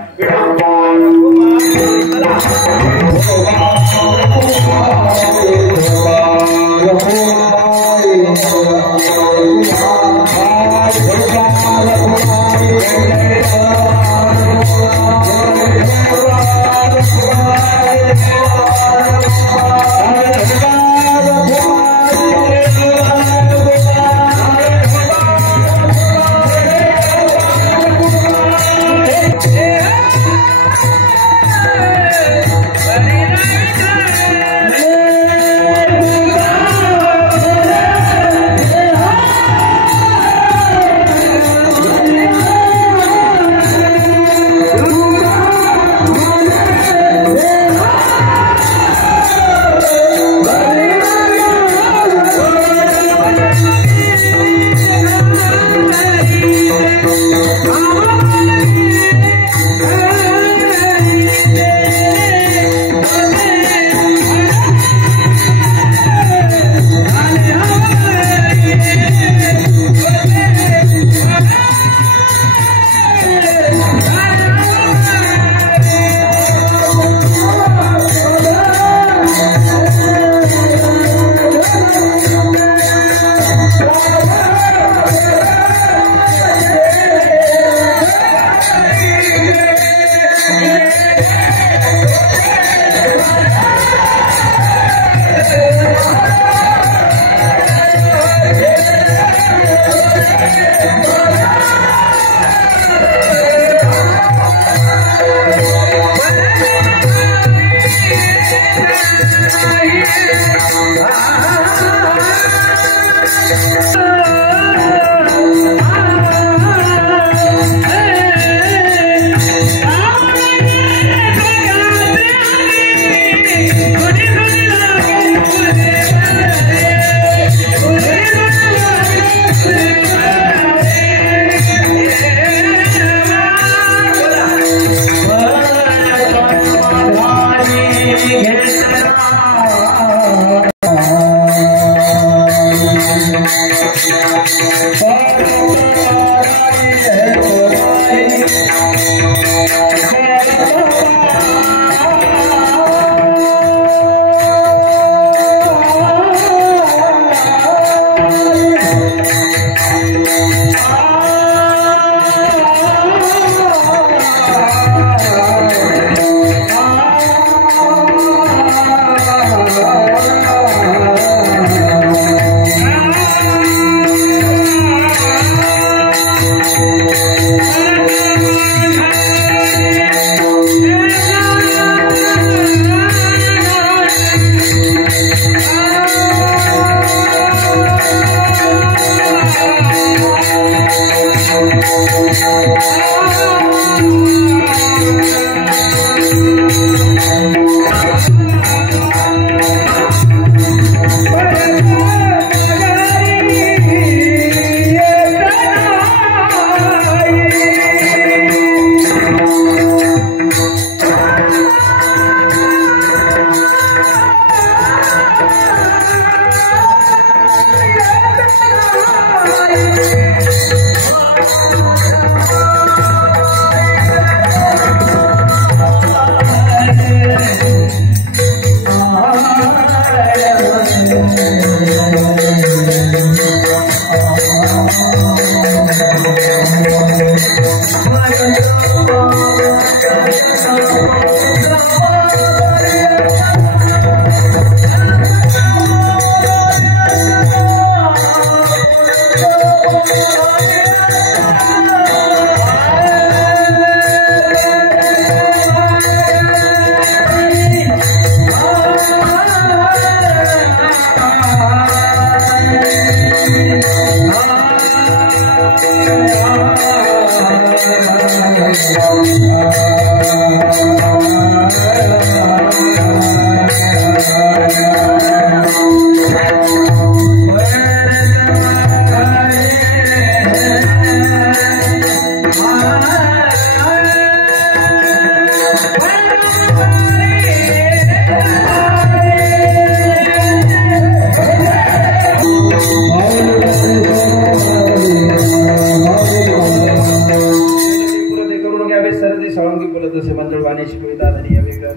वाणी शिकवितात आणि या वेगळ्या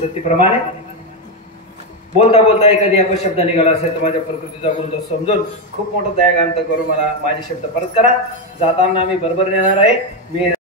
वृत्तीप्रमाणे बोलता बोलता एखादी अपशब्द निघाला असेल तर माझ्या प्रकृतीचा गुण समजून खूप मोठं दयागांत करून मला माझे शब्द परत करा. जाताना मी बरोबर नेणार आहे. मी